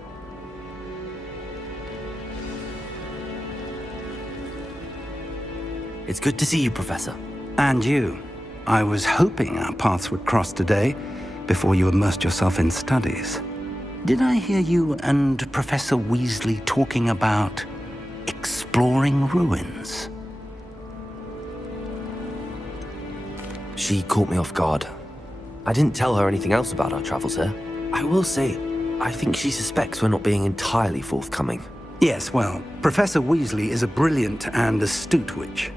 It's good to see you, Professor. And you. I was hoping our paths would cross today, before you immersed yourself in studies. Did I hear you and Professor Weasley talking about exploring ruins? She caught me off guard. I didn't tell her anything else about our travels here. I will say, I think she suspects we're not being entirely forthcoming. Yes, well, Professor Weasley is a brilliant and astute witch.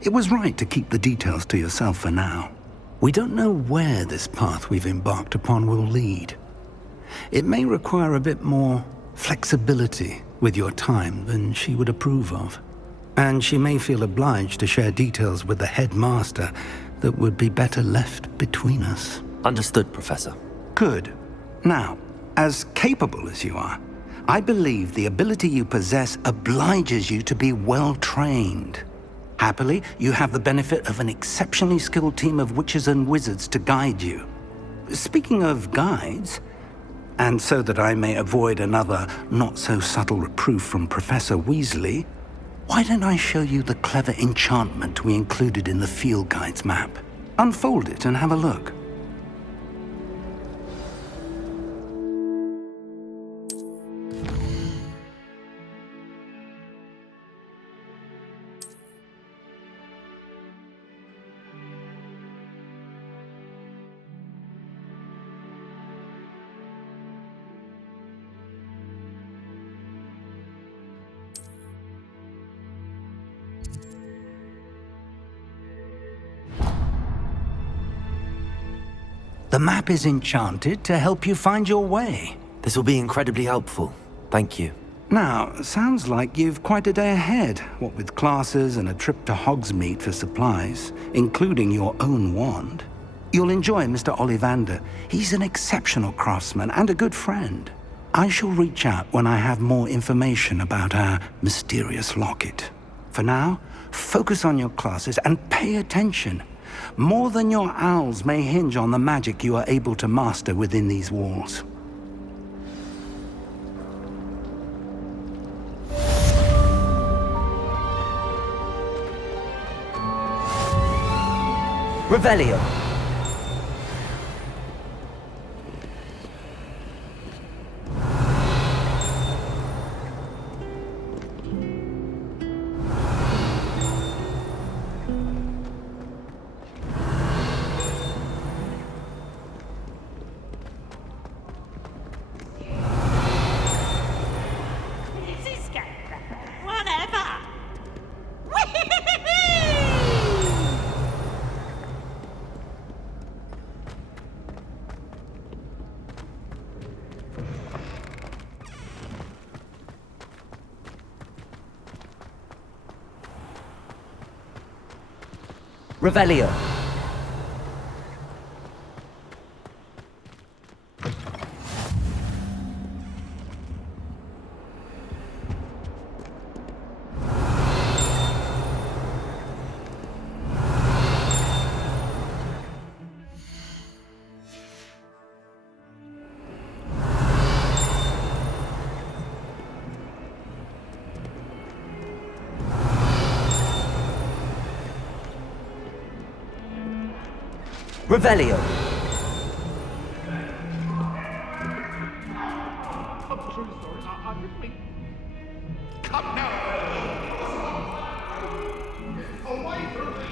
It was right to keep the details to yourself for now. We don't know where this path we've embarked upon will lead. It may require a bit more flexibility with your time than she would approve of. And she may feel obliged to share details with the headmaster that would be better left between us. Understood, Professor. Good. Now, as capable as you are, I believe the ability you possess obliges you to be well trained. Happily, you have the benefit of an exceptionally skilled team of witches and wizards to guide you. speaking of guides, and so that I may avoid another not-so-subtle reproof from Professor Weasley, why don't I show you the clever enchantment we included in the field guide's map? Unfold it and have a look. The map is enchanted to help you find your way. This will be incredibly helpful. Thank you. Now, sounds like you've quite a day ahead, what with classes and a trip to Hogsmeade for supplies, including your own wand. You'll enjoy Mr. Ollivander. He's an exceptional craftsman and a good friend. I shall reach out when I have more information about our mysterious locket. For now, focus on your classes and pay attention. More than your owls may hinge on the magic you are able to master within these walls. Revelio. Revelio. Revelio. I'm truly sorry. I didn't mean... Come now! Away from me!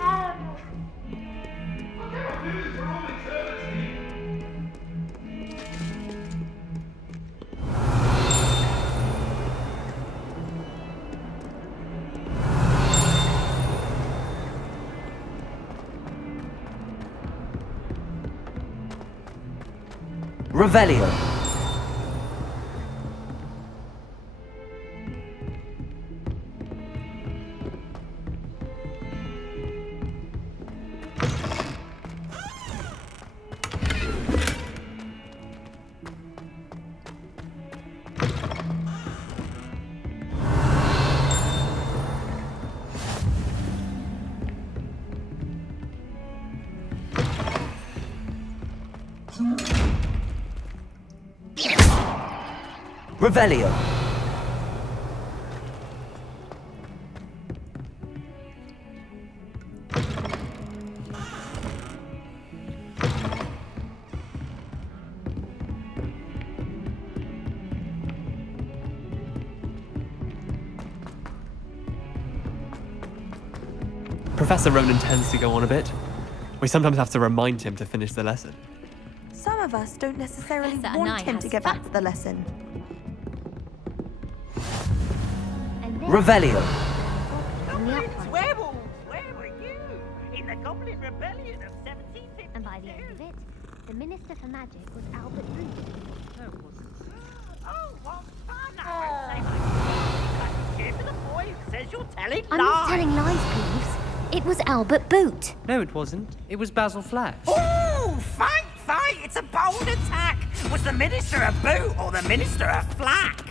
I cannot do this for all eternity! Revelio. Revelio. Professor Ronan tends to go on a bit. We sometimes have to remind him to finish the lesson. Some of us don't necessarily Professor want Anai him has to get back to the lesson. Revelio. Goblins, werewolves, where were you? In the Goblin Rebellion of 1752. And by the end of it, the Minister for Magic was Albert Boot. Oh, what fun! I won't say my cheer for the boy who says you're telling lies. I'm not telling lies, Peeves. It was Albert Boot. No, it wasn't. It was Basil Flash. Oh, fight! It's a bold attack! Was the Minister a boot or the Minister a flack?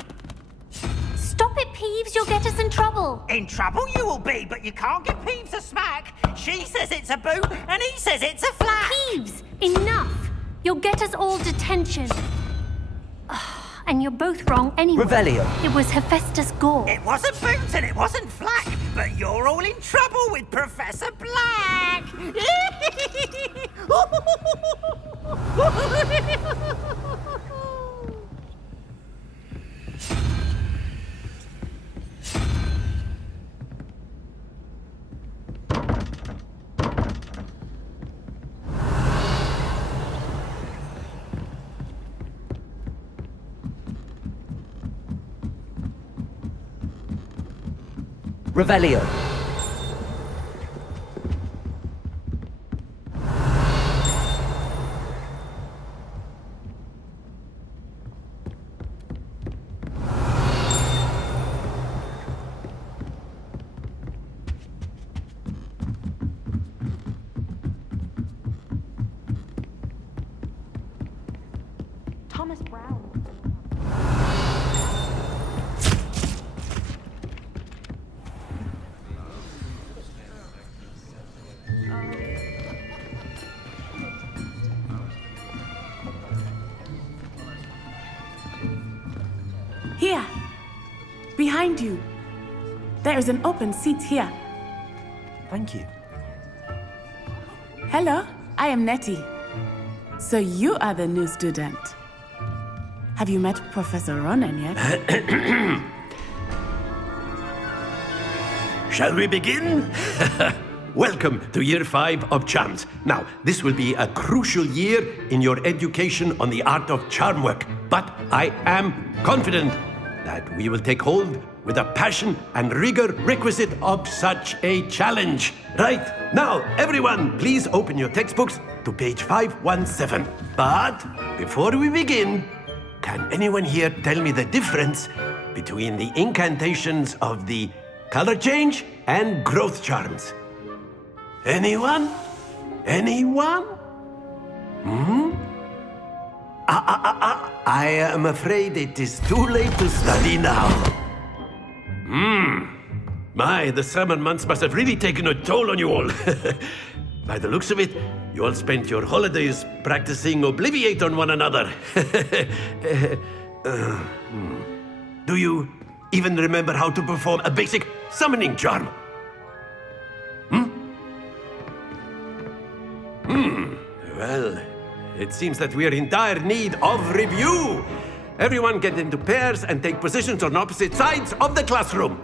Stop it, Peeves. You'll get us in trouble. In trouble you will be, but you can't give Peeves a smack. She says it's a boo, and he says it's a flat. Peeves, enough! You'll get us all detention. And you're both wrong anyway. Revelio. It was Hephaestus Gore. It wasn't Boots and it wasn't Flack, but you're all in trouble with Professor Black. Revelio. Thomas Brown. Here. Behind you. There is an open seat here. Thank you. Hello, I am Nettie. So you are the new student. Have you met Professor Ronan yet? Shall we begin? Welcome to Year 5 of Charms. Now, this will be a crucial year in your education on the art of charm work, but I am confident that we will take hold with the passion and rigor requisite of such a challenge. Right, now, everyone, please open your textbooks to page 517. But before we begin, can anyone here tell me the difference between the incantations of the color change and growth charms? Anyone? Anyone? I am afraid it is too late to study now. My, the summer months must have really taken a toll on you all. By the looks of it, you all spent your holidays practicing Obliviate on one another. Do you even remember how to perform a basic summoning charm? Well, it seems that we are in dire need of review. Everyone get into pairs and take positions on opposite sides of the classroom.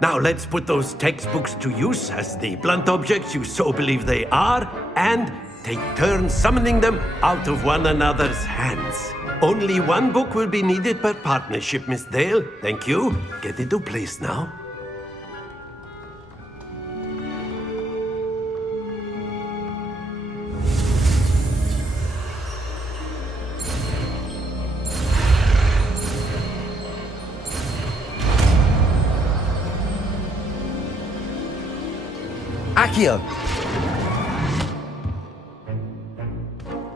Now let's put those textbooks to use as the blunt objects you so believe they are, and take turns summoning them out of one another's hands. Only one book will be needed per partnership, Miss Dale. Thank you. Get into place now. Accio.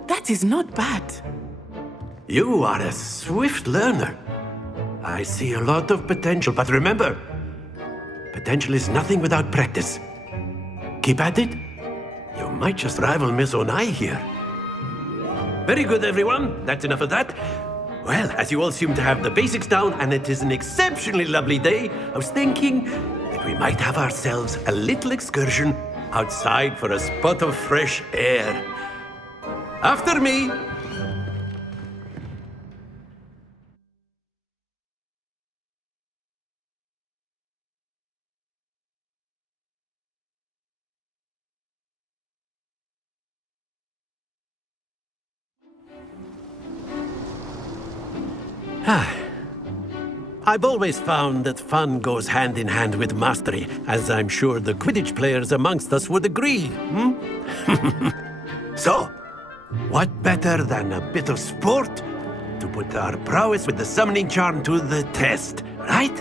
That is not bad. You are a swift learner. I see a lot of potential, but remember, potential is nothing without practice. Keep at it. You might just rival Miss Onai here. Very good, everyone. That's enough of that. Well, as you all seem to have the basics down, and it is an exceptionally lovely day, I was thinking that we might have ourselves a little excursion outside for a spot of fresh air. After me. I've always found that fun goes hand in hand with mastery, as I'm sure the Quidditch players amongst us would agree. So, what better than a bit of sport to put our prowess with the summoning charm to the test, right?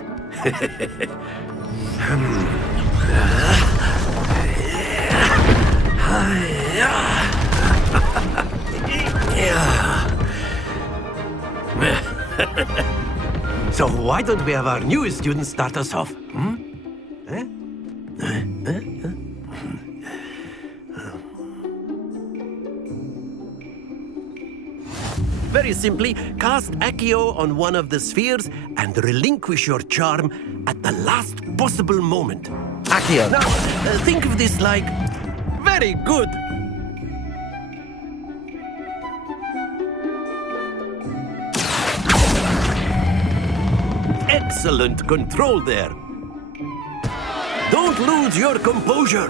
So why don't we have our newest student start us off? simply cast Accio on one of the spheres and relinquish your charm at the last possible moment. Accio. Now, think of this like... Very good! Excellent control there. Don't lose your composure.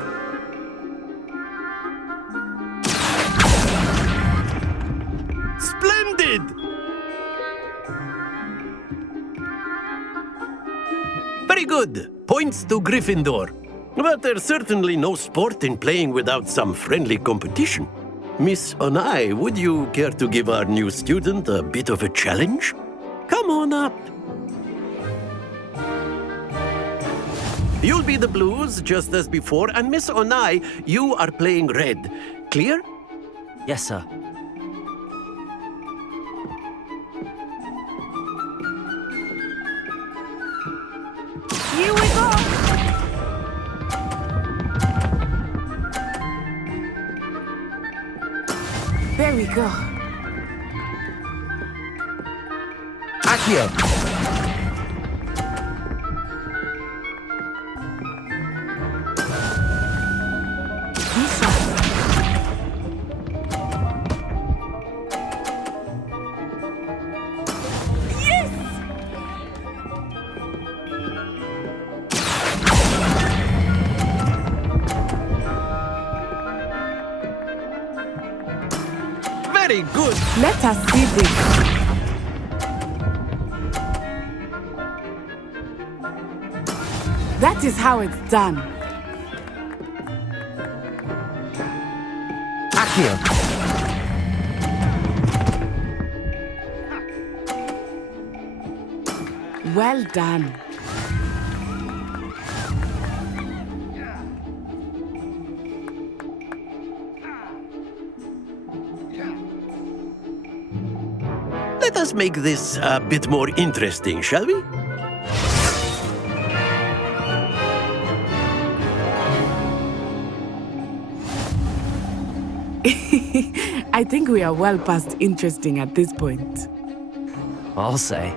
Splendid! Very good. Points to Gryffindor. But there's certainly no sport in playing without some friendly competition. Miss Onai, would you care to give our new student a bit of a challenge? Come on up. You'll be the blues, just as before, and Miss Onai, you are playing red. Clear? Yes, sir. Here we go! There we go. Accio. Very good. Let us see this. That is how it's done. Accio. Well done. Let us make this a bit more interesting, shall we? I think we are well past interesting at this point. I'll say.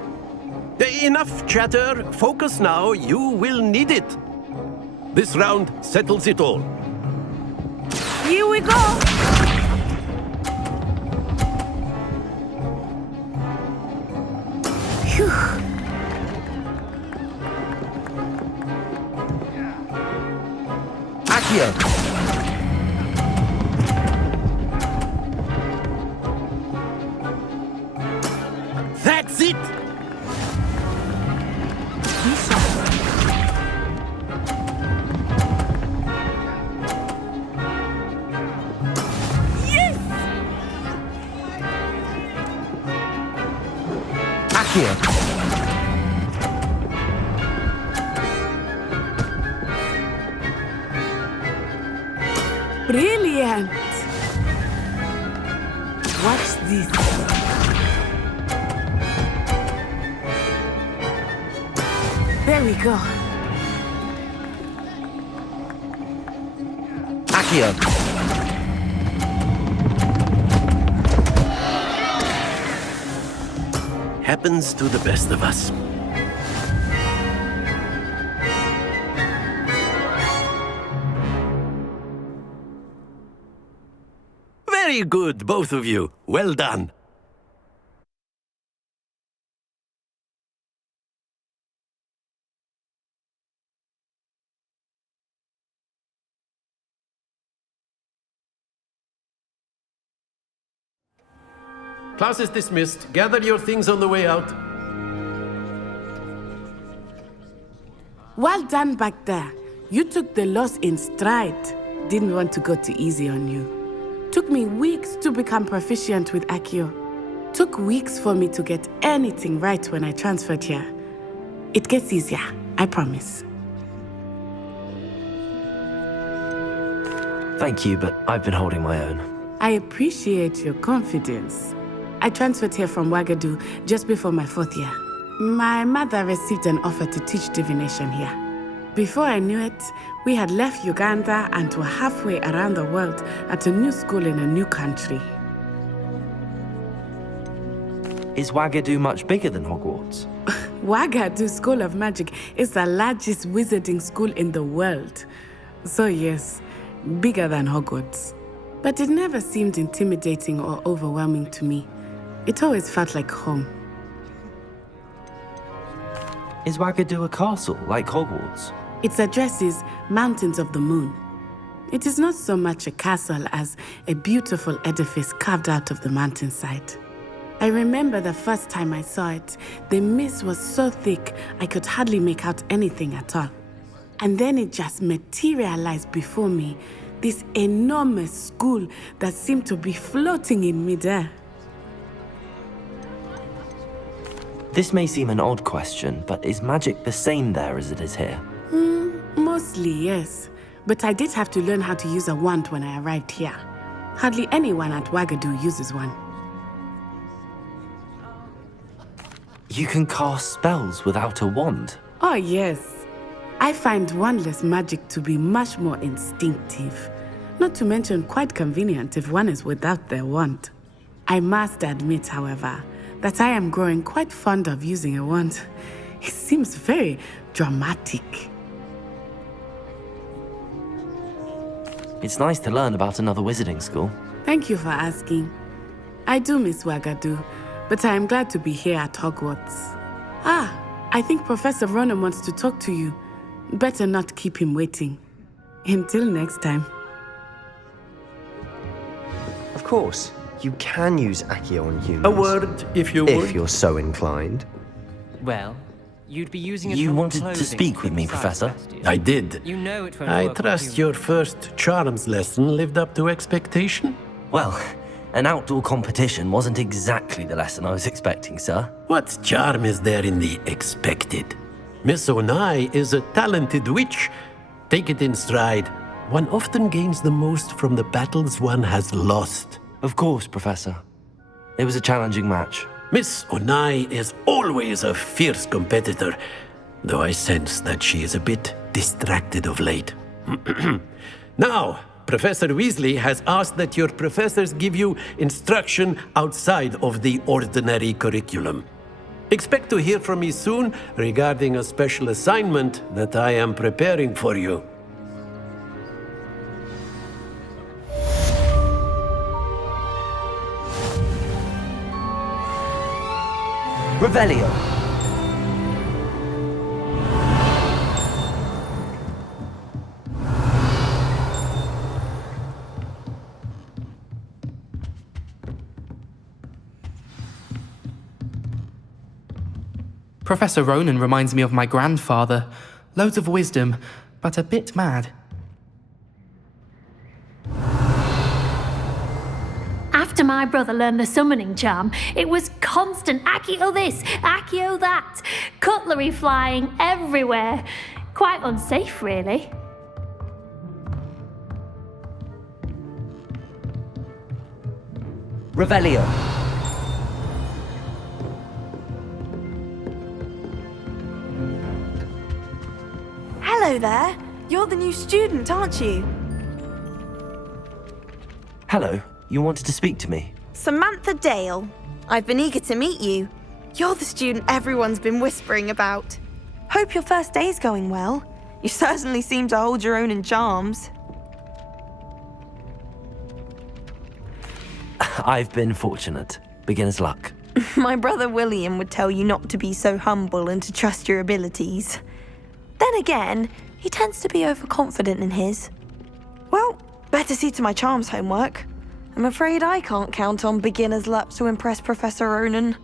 Enough chatter. Focus now. You will need it. This round settles it all. Here we go! Phew. Accio. That's it! Yes! Accio. Brilliant! Watch this. There we go. Accio. Happens to the best of us. Very good, both of you. Well done. Class is dismissed. Gather your things on the way out. Well done back there. You took the loss in stride. Didn't want to go too easy on you. Took me weeks to become proficient with Accio. Took weeks for me to get anything right when I transferred here. It gets easier, I promise. Thank you, but I've been holding my own. I appreciate your confidence. I transferred here from Wagadu just before my 4th year. My mother received an offer to teach divination here. Before I knew it, we had left Uganda and were halfway around the world at a new school in a new country. Is Wagadu much bigger than Hogwarts? Wagadu School of Magic is the largest wizarding school in the world. So yes, bigger than Hogwarts. But it never seemed intimidating or overwhelming to me. It always felt like home. Is Wagadu a castle like Hogwarts? Its address is Mountains of the Moon. It is not so much a castle as a beautiful edifice carved out of the mountainside. I remember the first time I saw it, the mist was so thick I could hardly make out anything at all. And then it just materialized before me, this enormous school that seemed to be floating in midair. This may seem an odd question, but is magic the same there as it is here? Mostly, yes. But I did have to learn how to use a wand when I arrived here. Hardly anyone at Wagadu uses one. You can cast spells without a wand? Oh, yes. I find wandless magic to be much more instinctive. Not to mention quite convenient if one is without their wand. I must admit, however, that I am growing quite fond of using a wand. It seems very dramatic. It's nice to learn about another wizarding school. Thank you for asking. I do miss Wagadu, but I am glad to be here at Hogwarts. I think Professor Ronan wants to talk to you. Better not keep him waiting. Until next time. Of course, you can use Accio on humans. A word, if you would. If you're so inclined. Well, you'd be using it You for wanted to clothing speak with me, Professor? I did. You know it won't I work on trust humans. your first charms lesson lived up to expectation? Well, an outdoor competition wasn't exactly the lesson I was expecting, sir. What charm is there in the expected? Miss Onai is a talented witch. Take it in stride. One often gains the most from the battles one has lost. Of course, Professor. It was a challenging match. Miss Onai is always a fierce competitor, though I sense that she is a bit distracted of late. Now, Professor Weasley has asked that your professors give you instruction outside of the ordinary curriculum. Expect to hear from me soon regarding a special assignment that I am preparing for you. Revelio. Professor Ronan reminds me of my grandfather. Loads of wisdom, but a bit mad. After my brother learned the summoning charm, it was constant Accio this, Accio that, cutlery flying everywhere. Quite unsafe, really. Revelio. Hello there. You're the new student, aren't you? Hello. You wanted to speak to me? Samantha Dale. I've been eager to meet you. You're the student everyone's been whispering about. Hope your first day's going well. You certainly seem to hold your own in charms. I've been fortunate. Beginner's luck. My brother William would tell you not to be so humble and to trust your abilities. Then again, he tends to be overconfident in his. Well, better see to my charms homework. I'm afraid I can't count on beginner's luck to impress Professor Ronan.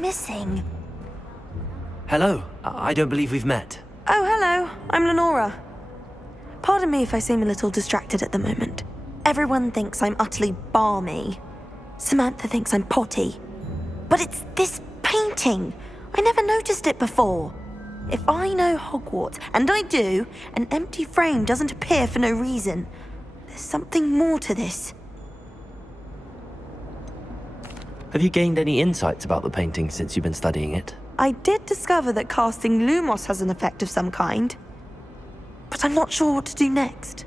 something missing. Hello. I don't believe we've met. Oh, hello. I'm Lenora. Pardon me if I seem a little distracted at the moment. Everyone thinks I'm utterly balmy. Samantha thinks I'm potty. But it's this painting. I never noticed it before. If I know Hogwarts, and I do, an empty frame doesn't appear for no reason. There's something more to this. Have you gained any insights about the painting since you've been studying it? I did discover that casting Lumos has an effect of some kind. But I'm not sure what to do next.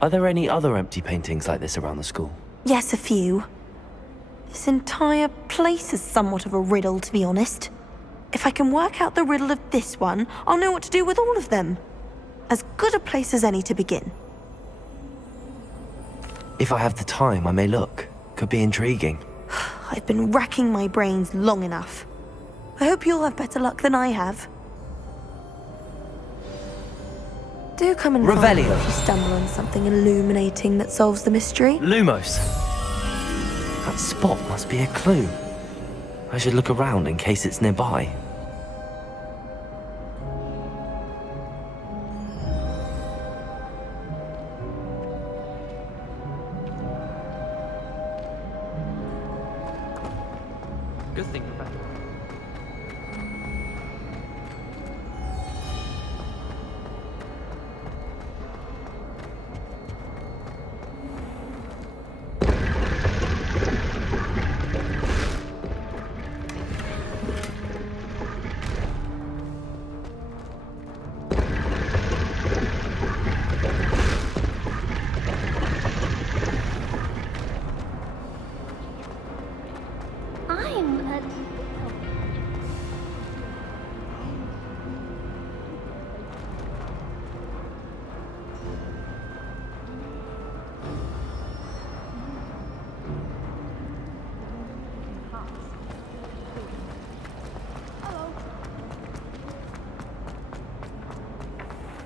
Are there any other empty paintings like this around the school? Yes, a few. This entire place is somewhat of a riddle, to be honest. If I can work out the riddle of this one, I'll know what to do with all of them. As good a place as any to begin. If I have the time, I may look. Could be intriguing. I've been racking my brains long enough. I hope you'll have better luck than I have. Do come and find me Revelio. if you stumble on something illuminating that solves the mystery. Lumos. That spot must be a clue. I should look around in case it's nearby. Good thing, Professor.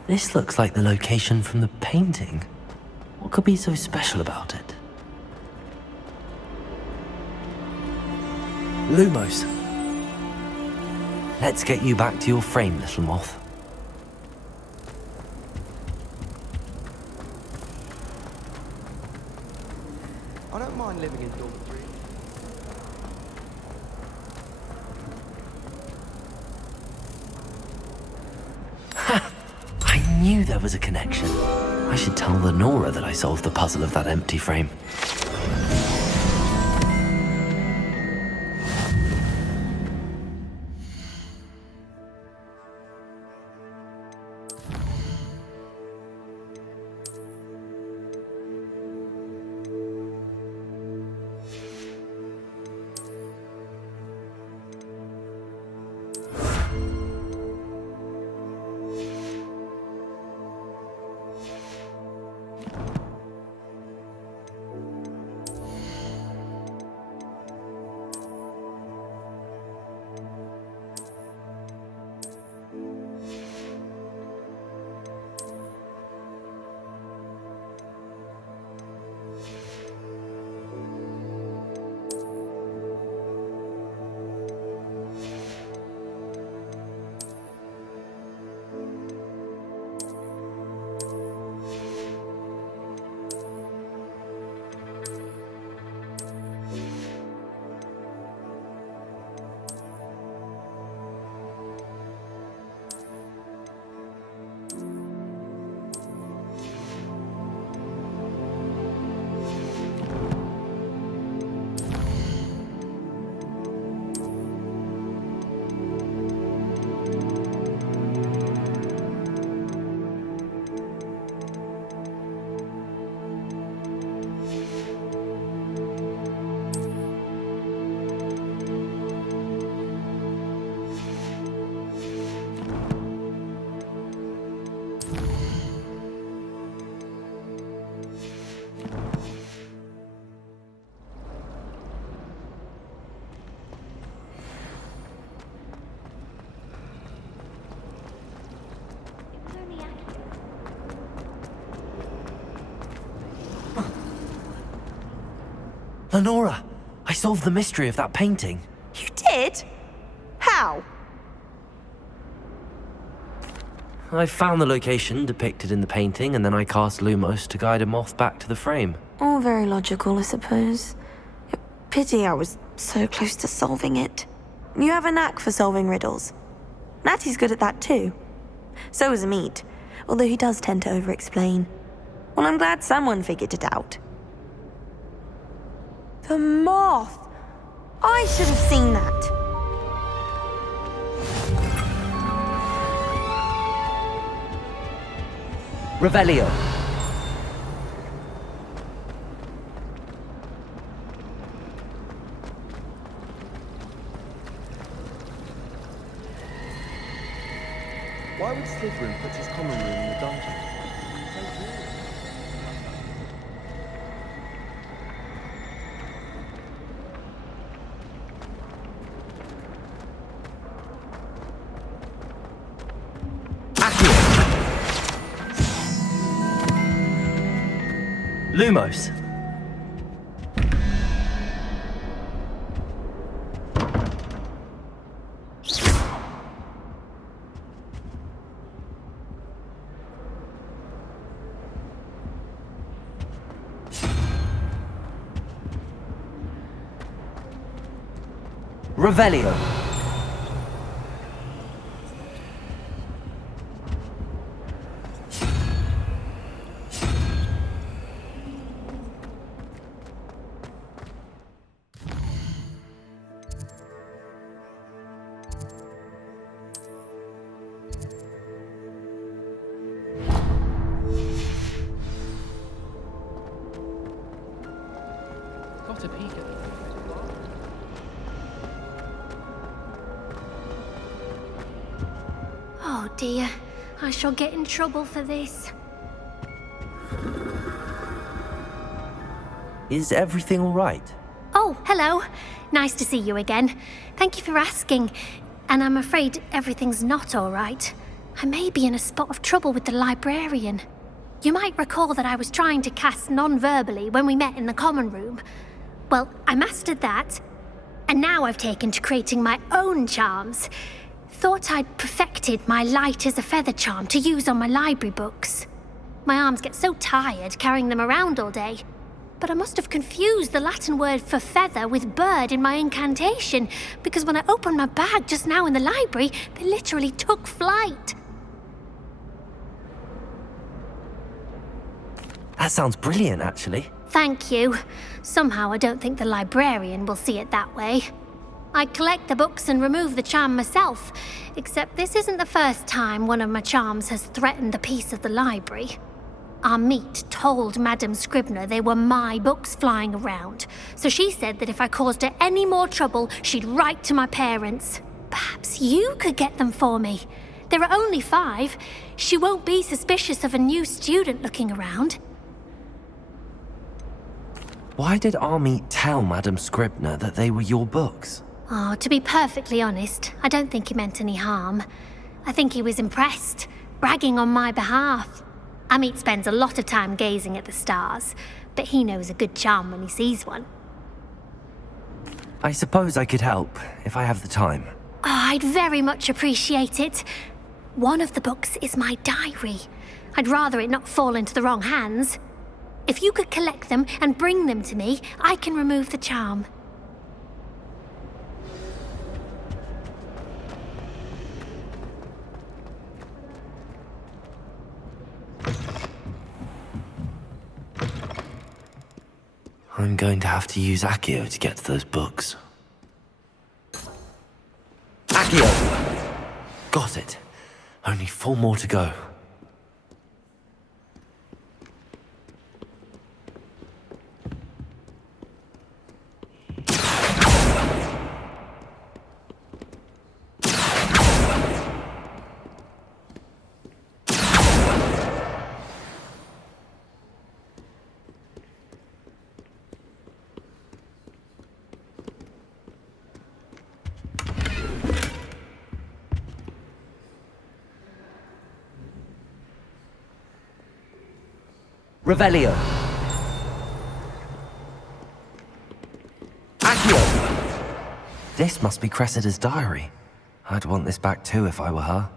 This looks like the location from the painting. What could be so special about it? Lumos. Let's get you back to your frame, little moth. I don't mind living in dormitory. I knew there was a connection. I should tell Lenora that I solved the puzzle of that empty frame. Lenora, I solved the mystery of that painting. You did? How? I found the location depicted in the painting, and then I cast Lumos to guide a moth back to the frame. All very logical, I suppose. Pity I was so close to solving it. You have a knack for solving riddles. Natty's good at that too. So is Amit, although he does tend to over-explain. Well, I'm glad someone figured it out. The moth! I should have seen that. Revelio. Why would Slytherin put his common room in the dungeon? Lumos. Revelio. Got a peek at them. Oh dear, I shall get in trouble for this. Is everything all right? Oh, hello. Nice to see you again. Thank you for asking. And I'm afraid everything's not all right. I may be in a spot of trouble with the librarian. You might recall that I was trying to cast non-verbally when we met in the common room. Well, I mastered that. And now I've taken to creating my own charms. Thought I'd perfected my light as a feather charm to use on my library books. My arms get so tired carrying them around all day. But I must have confused the Latin word for feather with bird in my incantation, because when I opened my bag just now in the library, they literally took flight. That sounds brilliant, actually. Thank you. Somehow I don't think the librarian will see it that way. I collect the books and remove the charm myself, except this isn't the first time one of my charms has threatened the peace of the library. Amit told Madame Scribner they were my books flying around, so she said that if I caused her any more trouble, she'd write to my parents. Perhaps you could get them for me. There are only 5. She won't be suspicious of a new student looking around. Why did Amit tell Madame Scribner that they were your books? Oh, to be perfectly honest, I don't think he meant any harm. I think he was impressed, bragging on my behalf. Amit spends a lot of time gazing at the stars, but he knows a good charm when he sees one. I suppose I could help, if I have the time. Oh, I'd very much appreciate it. One of the books is my diary. I'd rather it not fall into the wrong hands. If you could collect them and bring them to me, I can remove the charm. I'm going to have to use Accio to get to those books. Accio! Got it. Only 4 more to go. Revelio. Accio! This must be Cressida's diary. I'd want this back too if I were her.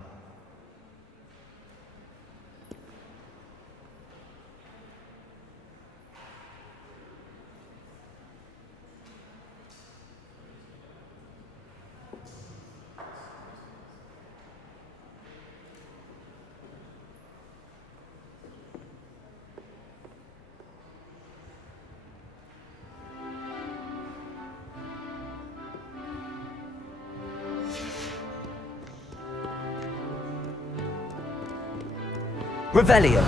Revelio.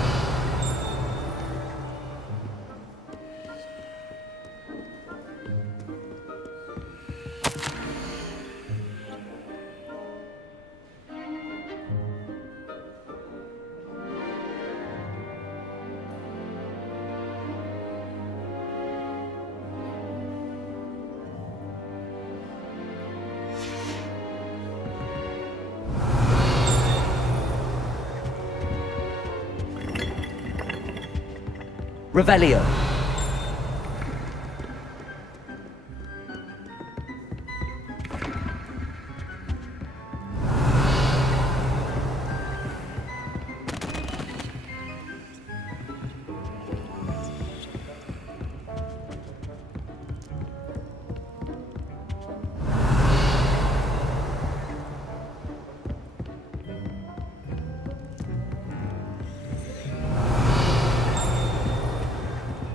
Revelio.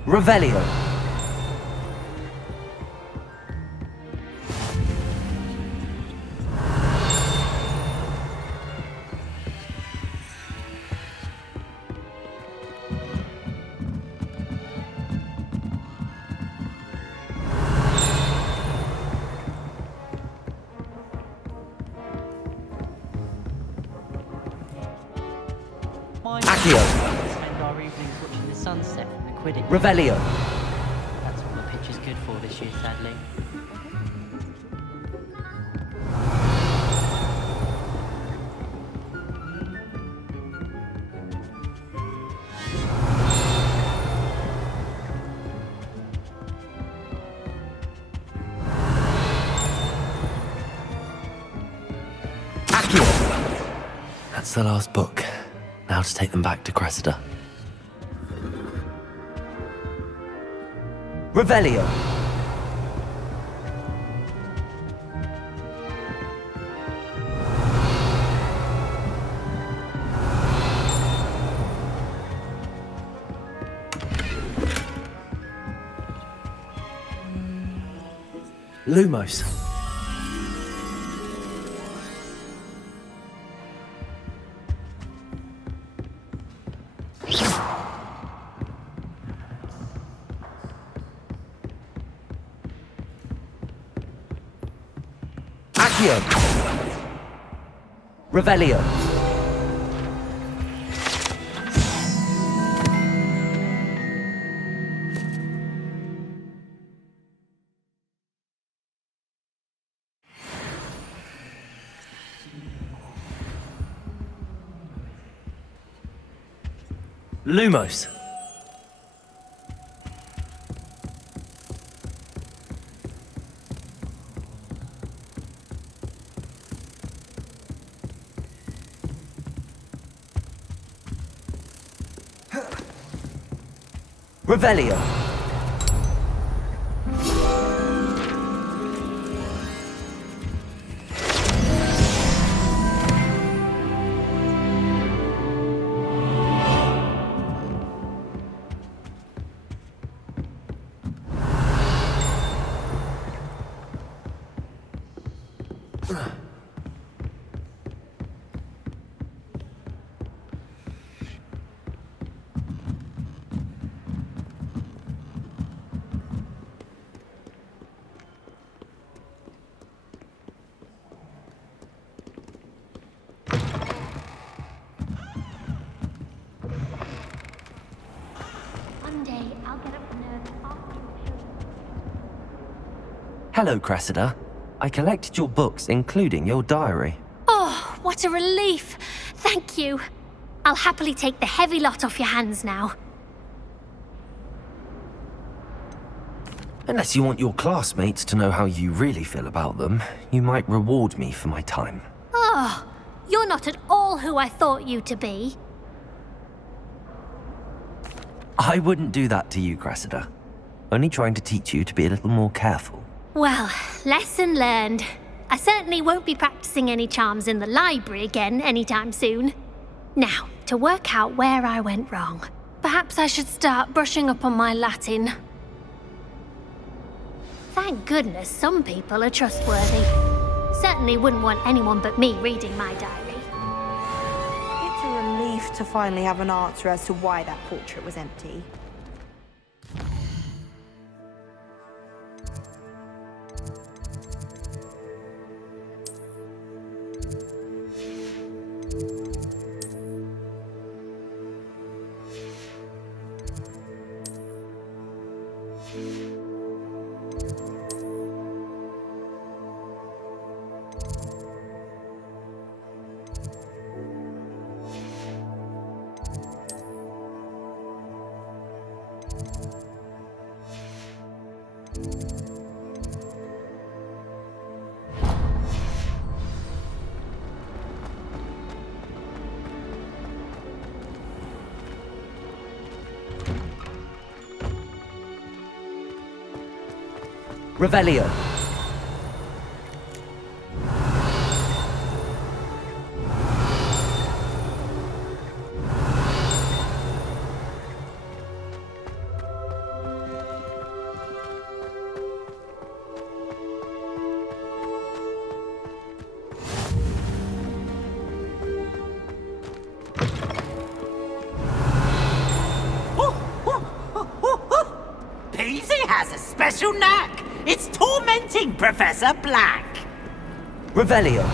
Revelio. Accio. Spend our evenings watching the sunset from the Quidditch. Revelio. That's all the pitch is good for this year, sadly. Accio. That's the last book. Now to take them back to Cressida. Revelio. Lumos. Accio. Revelio. Lumos. Revelio. One day, I'll get up the nerve to ask you. Hello, Cressida. I collected your books, including your diary. Oh, what a relief! Thank you. I'll happily take the heavy lot off your hands now. Unless you want your classmates to know how you really feel about them, you might reward me for my time. Oh, you're not at all who I thought you to be. I wouldn't do that to you, Cressida. Only trying to teach you to be a little more careful. Well, lesson learned. I certainly won't be practicing any charms in the library again anytime soon. Now, to work out where I went wrong. Perhaps I should start brushing up on my Latin. Thank goodness some people are trustworthy. Certainly wouldn't want anyone but me reading my diary. It's a relief to finally have an answer as to why that portrait was empty. Revelio. Peasy has a special knack. It's tormenting Professor Black. Revelio.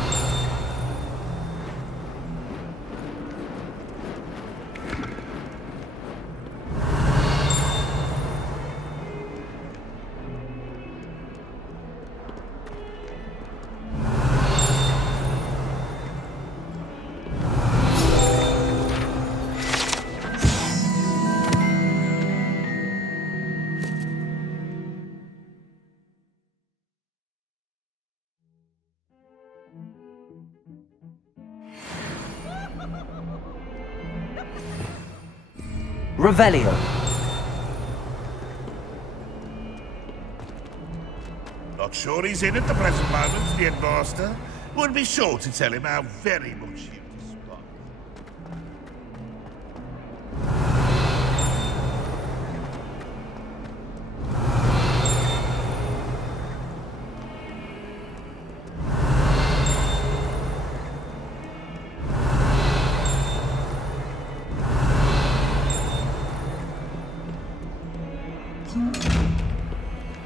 Revelio. Not sure he's in at the present moment, the headmaster. Would be sure to tell him how very much you despise.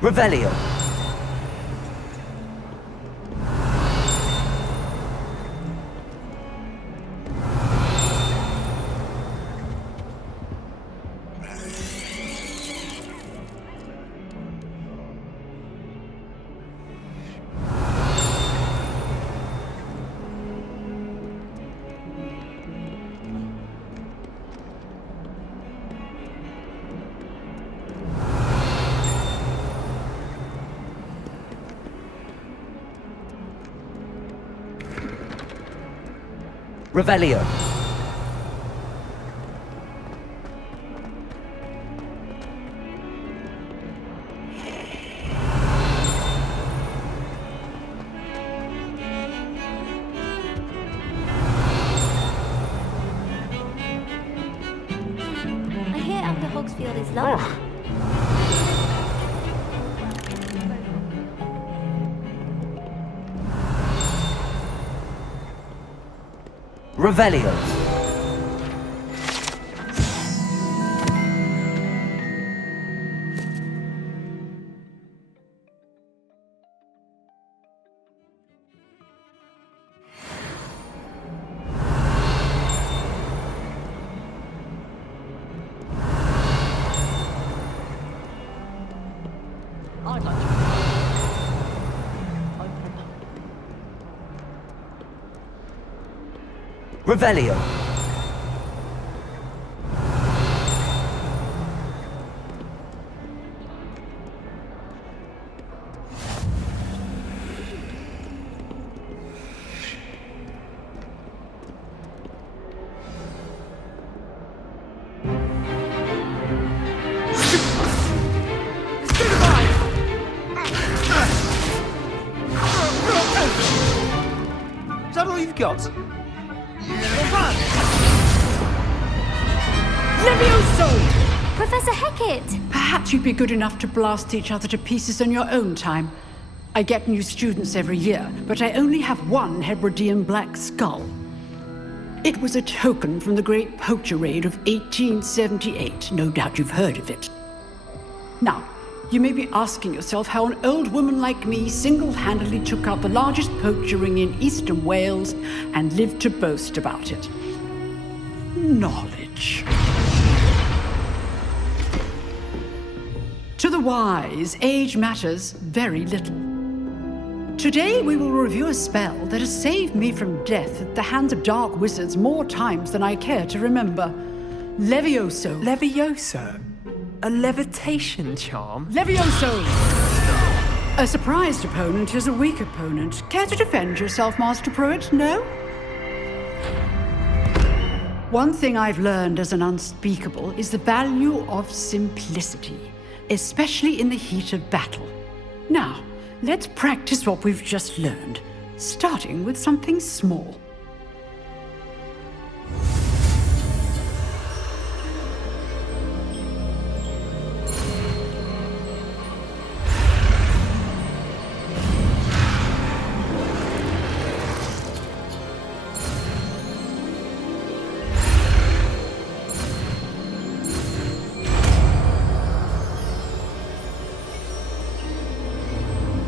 Revelio. Revelio. I hear Elder Hogsfield is lovely. Revelio. I'd like to. Revelio. that all you've got? Run! Levioso! Professor Hecat! Perhaps you'd be good enough to blast each other to pieces in your own time. I get new students every year, but I only have one Hebridean black skull. It was a token from the Great Poacher Raid of 1878. No doubt you've heard of it. Now, you may be asking yourself how an old woman like me single-handedly took out the largest poacher ring in eastern Wales and lived to boast about it. Knowledge. To the wise, age matters very little. Today we will review a spell that has saved me from death at the hands of dark wizards more times than I care to remember. Levioso. Levioso? A levitation charm? Levioso! A surprised opponent is a weak opponent. Care to defend yourself, Master Pruitt? No? One thing I've learned as an unspeakable is the value of simplicity, especially in the heat of battle. Now, let's practice what we've just learned, starting with something small.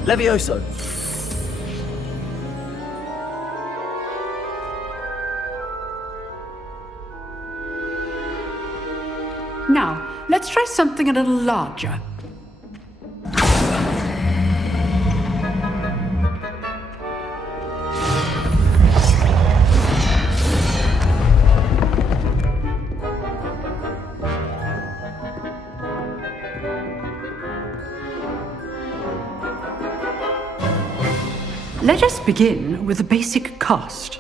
Levioso! Now, let's try something a little larger. Let us begin with the basic cast.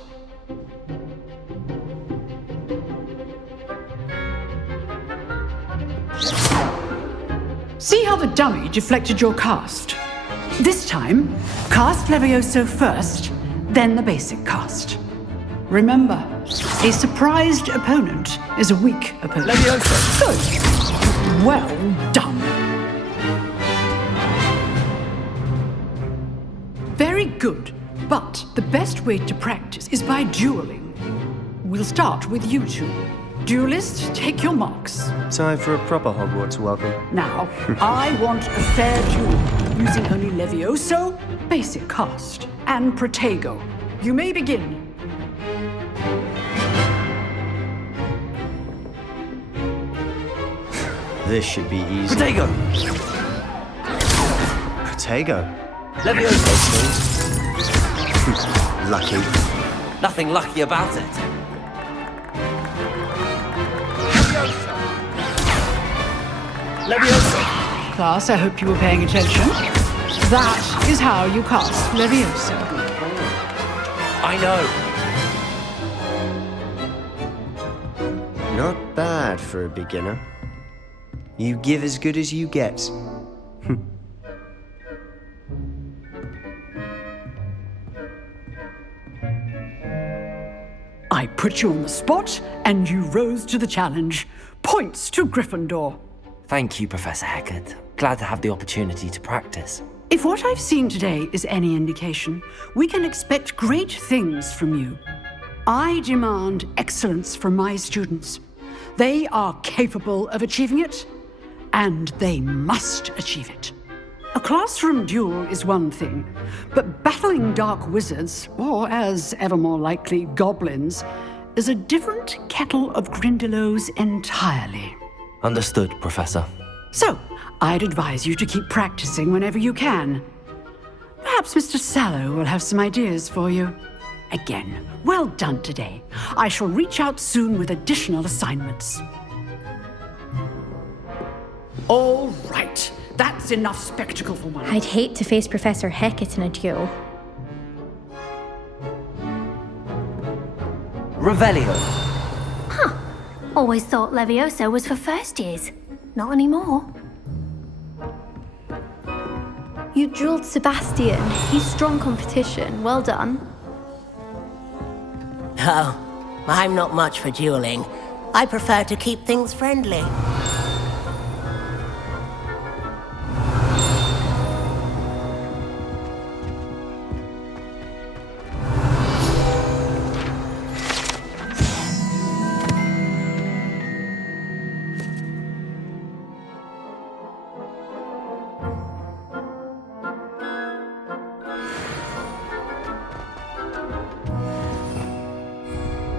See how the dummy deflected your cast? This time, cast Levioso first, then the basic cast. Remember, a surprised opponent is a weak opponent. Levioso! Good. Well done. Very good, but the best way to practice is by dueling. We'll start with you two. Duelists, take your marks. Time for a proper Hogwarts welcome. Now, I want a fair duel, using only Levioso, basic cast, and Protego. You may begin. This should be easy. Protego! Protego? Levioso! Lucky. Nothing lucky about it. Levioso! Class, I hope you were paying attention. That is how you cast Levioso. I know. Not bad for a beginner. You give as good as you get. I put you on the spot, and you rose to the challenge. Points to Gryffindor. Thank you, Professor Hecat. Glad to have the opportunity to practice. If what I've seen today is any indication, we can expect great things from you. I demand excellence from my students. They are capable of achieving it, and they must achieve it. A classroom duel is one thing, but battling dark wizards, or as ever more likely, goblins, is a different kettle of Grindylows entirely. Understood, Professor. So, I'd advise you to keep practicing whenever you can. Perhaps Mr. Sallow will have some ideas for you. Again, well done today. I shall reach out soon with additional assignments. All right. That's enough spectacle for one. I'd hate to face Professor Hecat in a duel. Revelio. Huh. Always thought Levioso was for first years. Not anymore. You dueled Sebastian. He's strong competition. Well done. Oh, I'm not much for dueling. I prefer to keep things friendly.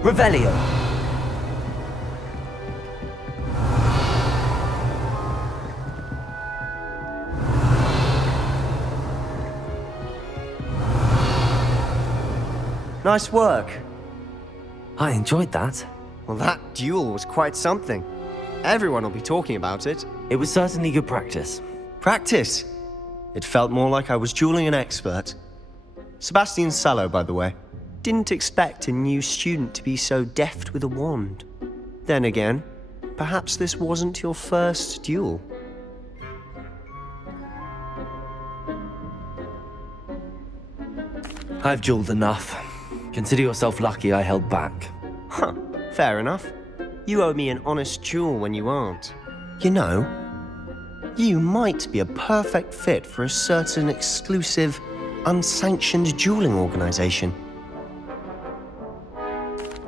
Revelio. Nice work. I enjoyed that. Well, that duel was quite something. Everyone will be talking about it. It was certainly good practice. Practice? It felt more like I was dueling an expert. Sebastian Sallow, by the way. Didn't expect a new student to be so deft with a wand. Then again, perhaps this wasn't your first duel. I've dueled enough. Consider yourself lucky I held back. Huh, fair enough. You owe me an honest duel when you aren't. You know, you might be a perfect fit for a certain exclusive, unsanctioned dueling organization.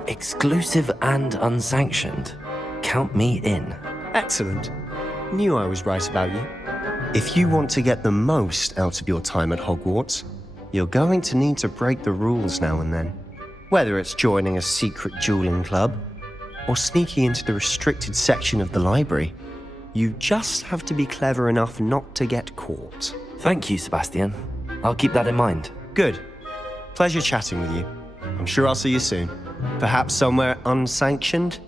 Exclusive and unsanctioned. Count me in. Excellent. Knew I was right about you. If you want to get the most out of your time at Hogwarts, you're going to need to break the rules now and then. Whether it's joining a secret dueling club, or sneaking into the restricted section of the library, you just have to be clever enough not to get caught. Thank you, Sebastian. I'll keep that in mind. Good. Pleasure chatting with you. I'm sure I'll see you soon. Perhaps somewhere unsanctioned?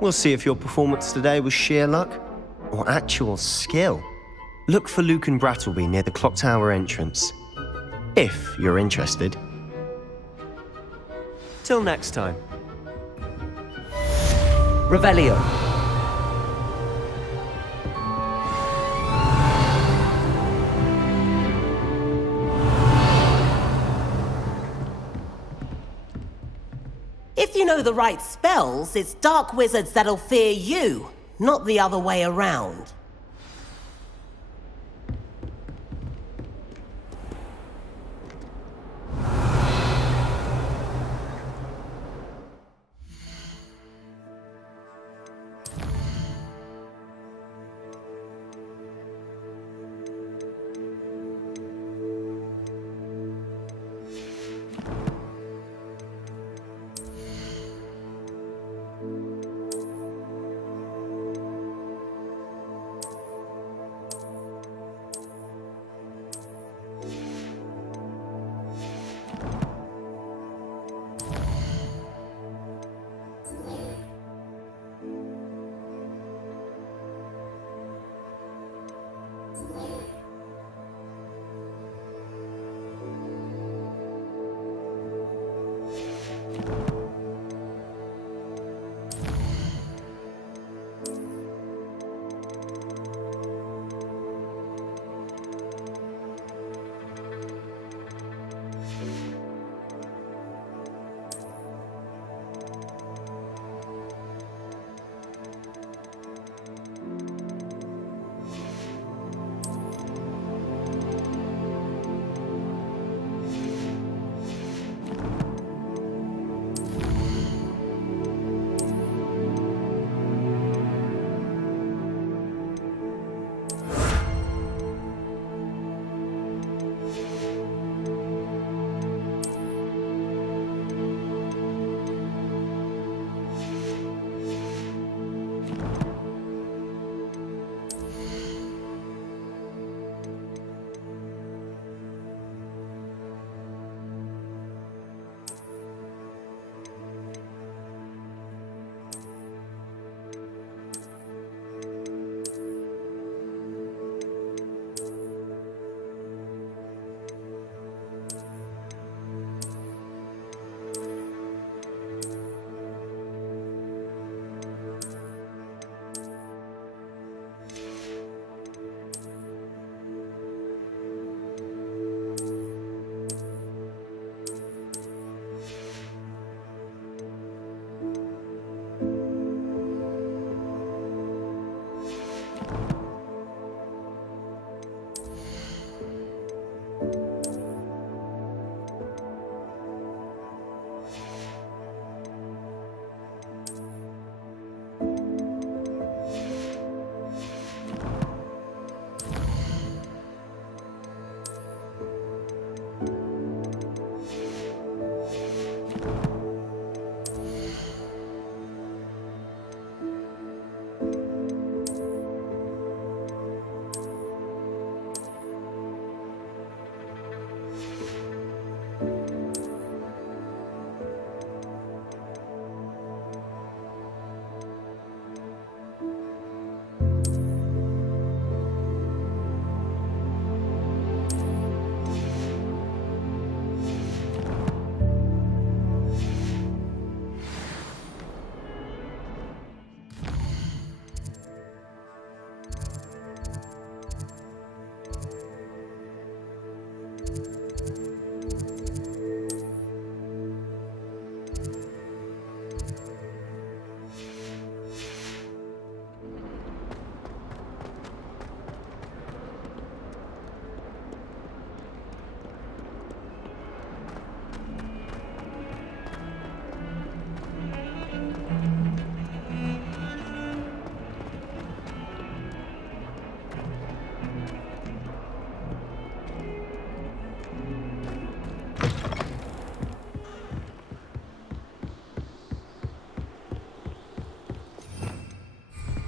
We'll see if your performance today was sheer luck or actual skill. Look for Luke and Brattleby near the clock tower entrance, if you're interested. Till next time. Revelio. If you know the right spells, it's dark wizards that'll fear you, not the other way around.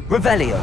Revelio.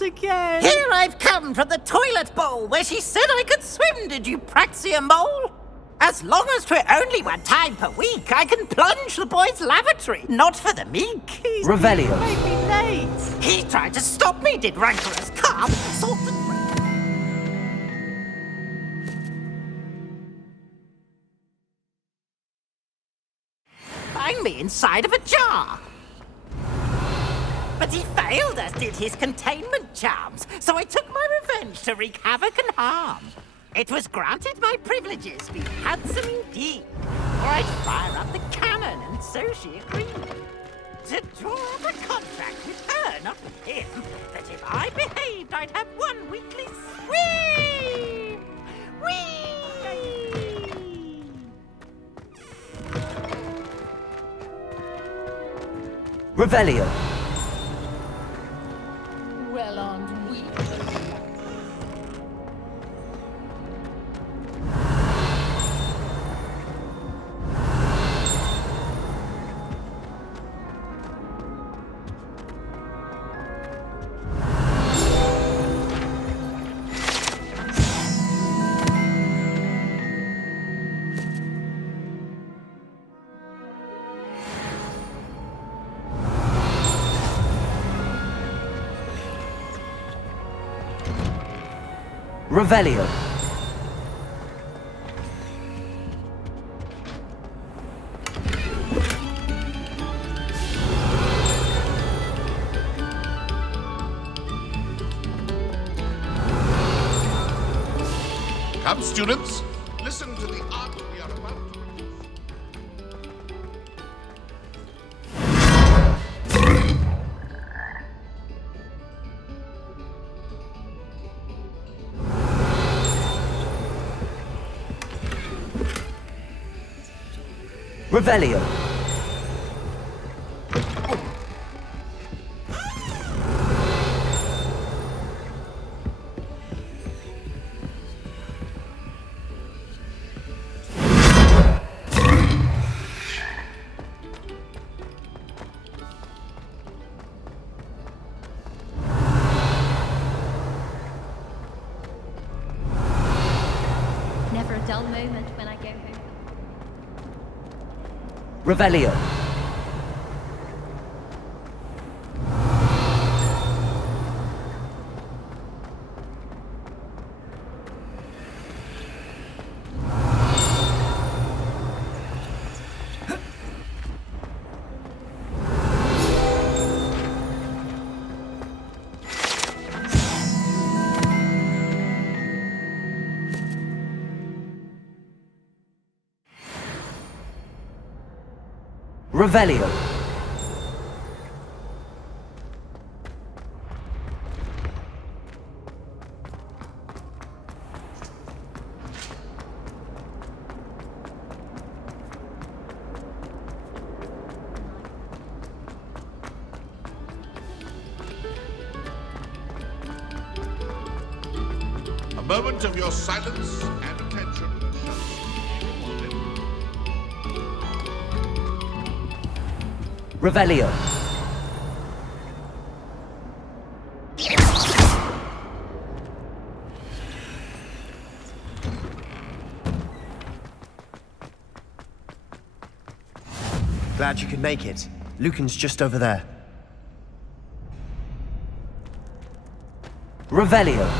Again. Here I've come from the toilet bowl where she said I could swim, did you praxia mole? As long as 'twere only one time per week, I can plunge the boy's lavatory, not for the meek. He's Revelio. made me late. He tried to stop me, did rancorous carp. Sort the... Find me inside of a jar. But he failed us, did his containment charms, so I took my revenge to wreak havoc and harm. It was granted my privileges, be handsome indeed, or I'd fire up the cannon, and so she agreed. To draw up a contract with her, not with him, that if I behaved, I'd have one weekly swim! Whee! Revelio. Well, aren't we? Revelio. Come, students, listen to the art we are about to Revelio. Never a dull moment when I go home. Revelio. Revelio. A moment of your silence and attention. Revelio. Glad you could make it. Lucan's just over there. Revelio.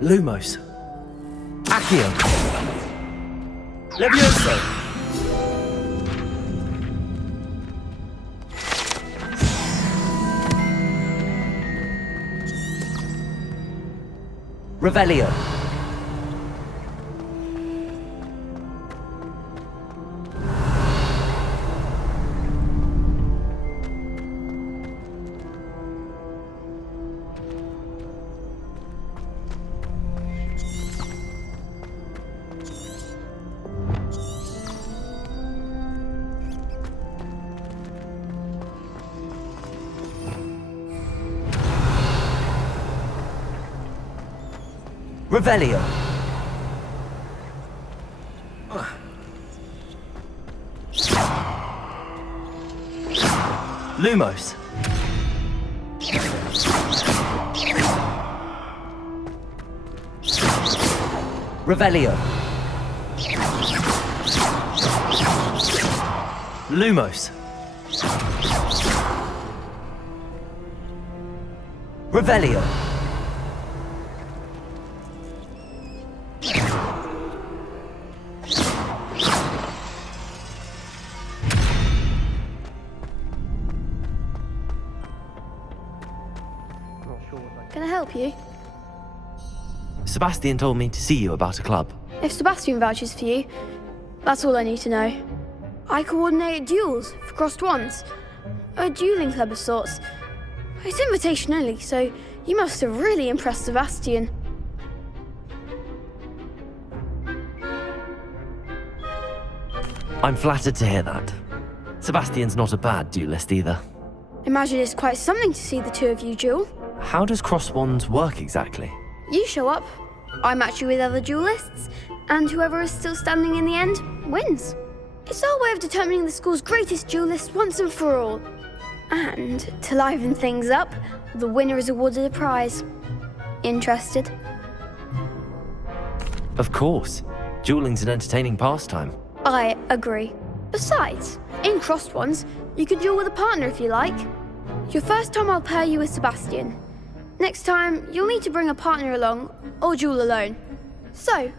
Lumos. Accio. Levioso. Revelio. Revelio. Lumos. Revelio. Lumos. Revelio. Can I help you? Sebastian told me to see you about a club. If Sebastian vouches for you, that's all I need to know. I coordinate duels for crossed ones. A dueling club of sorts. It's invitation only, so you must have really impressed Sebastian. I'm flattered to hear that. Sebastian's not a bad duelist either. Imagine it's quite something to see the two of you duel. How does cross wands work exactly? You show up, I match you with other duelists, and whoever is still standing in the end wins. It's our way of determining the school's greatest duelist once and for all. And to liven things up, the winner is awarded a prize. Interested? Of course. Dueling's an entertaining pastime. I agree. Besides, in crossed ones, you can duel with a partner if you like. Your first time I'll pair you with Sebastian. Next time, you'll need to bring a partner along, or duel alone. So,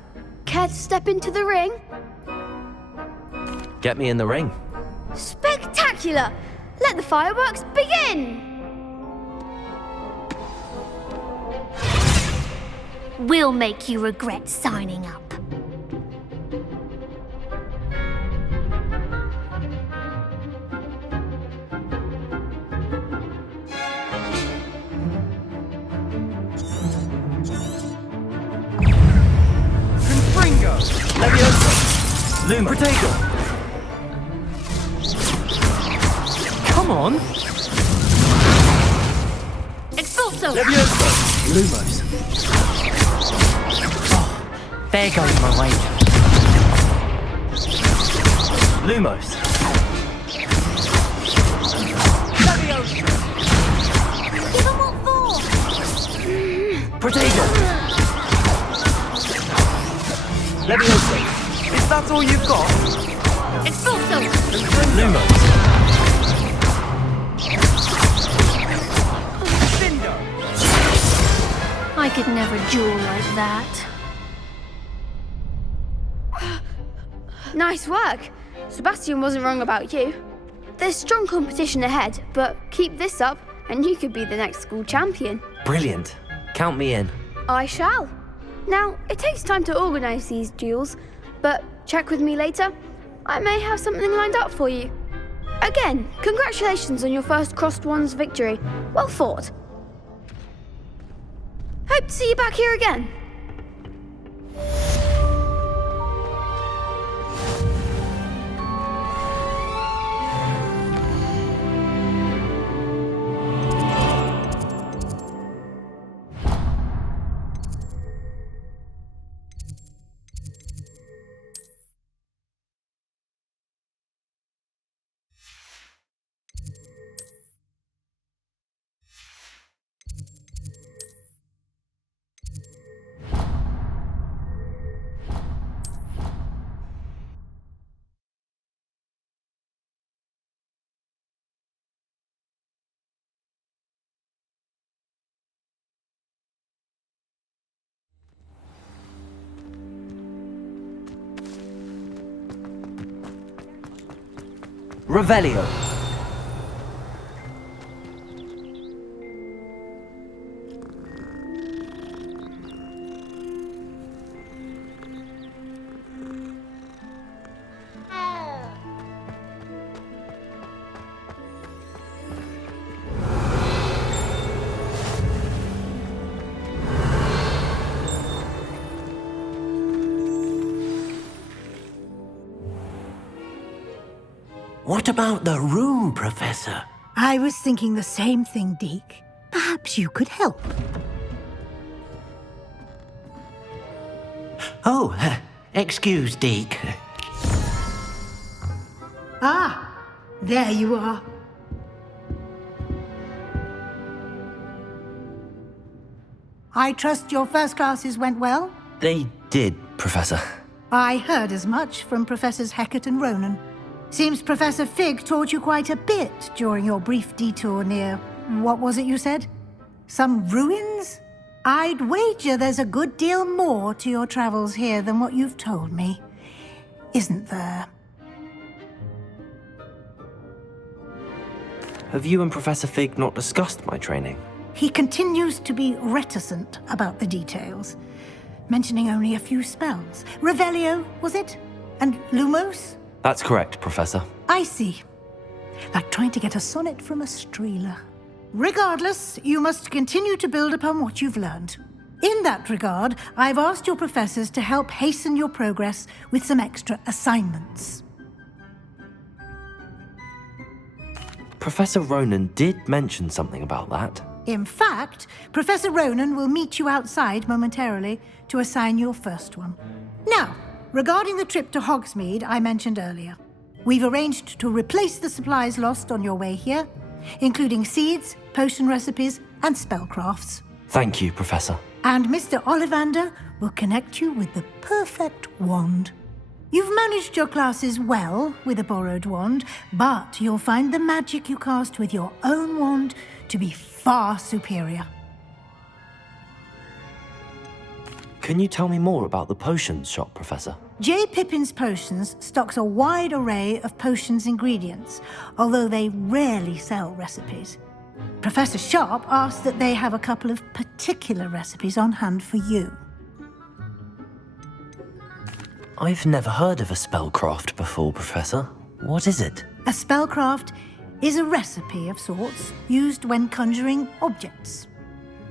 care to step into the ring? Get me in the ring. Spectacular! Let the fireworks begin! We'll make you regret signing up. Leviosa! Loom Protego! Come on! Expulso! Leviosa! Lumos. Oh, there goes my way. Lumos. Leviosa! Give him what for! Protego! Leviosa! Is that all you've got? Expulso! Lumos. I could never duel like that. Nice work. Sebastian wasn't wrong about you. There's strong competition ahead, but keep this up and you could be the next school champion. Brilliant. Count me in. I shall. Now, it takes time to organise these duels, but check with me later. I may have something lined up for you. Again, congratulations on your first crossed ones victory. Well fought. Hope to see you back here again. Revelio. What about the room, Professor? I was thinking the same thing, Deke. Perhaps you could help. Oh, excuse, Deke. Ah, there you are. I trust your first classes went well? They did, Professor. I heard as much from Professors Hecat and Ronan. Seems Professor Fig taught you quite a bit during your brief detour near... what was it you said? Some ruins? I'd wager there's a good deal more to your travels here than what you've told me. Isn't there? Have you and Professor Fig not discussed my training? He continues to be reticent about the details, mentioning only a few spells. Revelio, was it? And Lumos? That's correct, Professor. I see. Like trying to get a sonnet from a streeler. Regardless, you must continue to build upon what you've learned. In that regard, I've asked your professors to help hasten your progress with some extra assignments. Professor Ronan did mention something about that. In fact, Professor Ronan will meet you outside momentarily to assign your first one. Now, regarding the trip to Hogsmeade I mentioned earlier, we've arranged to replace the supplies lost on your way here, including seeds, potion recipes, and spellcrafts. Thank you, Professor. And Mr. Ollivander will connect you with the perfect wand. You've managed your classes well with a borrowed wand, but you'll find the magic you cast with your own wand to be far superior. Can you tell me more about the potions shop, Professor? J. Pippin's Potions stocks a wide array of potions ingredients, although they rarely sell recipes. Professor Sharp asked that they have a couple of particular recipes on hand for you. I've never heard of a spellcraft before, Professor. What is it? A spellcraft is a recipe of sorts used when conjuring objects.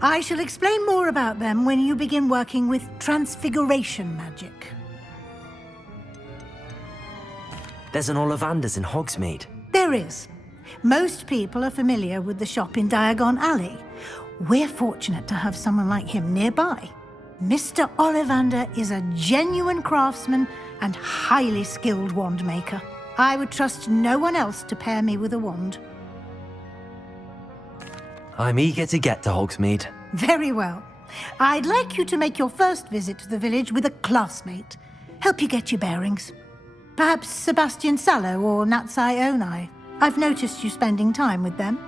I shall explain more about them when you begin working with transfiguration magic. There's an Ollivander's in Hogsmeade. There is. Most people are familiar with the shop in Diagon Alley. We're fortunate to have someone like him nearby. Mr. Ollivander is a genuine craftsman and highly skilled wand maker. I would trust no one else to pair me with a wand. I'm eager to get to Hogsmeade. Very well. I'd like you to make your first visit to the village with a classmate. Help you get your bearings. Perhaps Sebastian Sallow or Natsai Onai. I've noticed you spending time with them.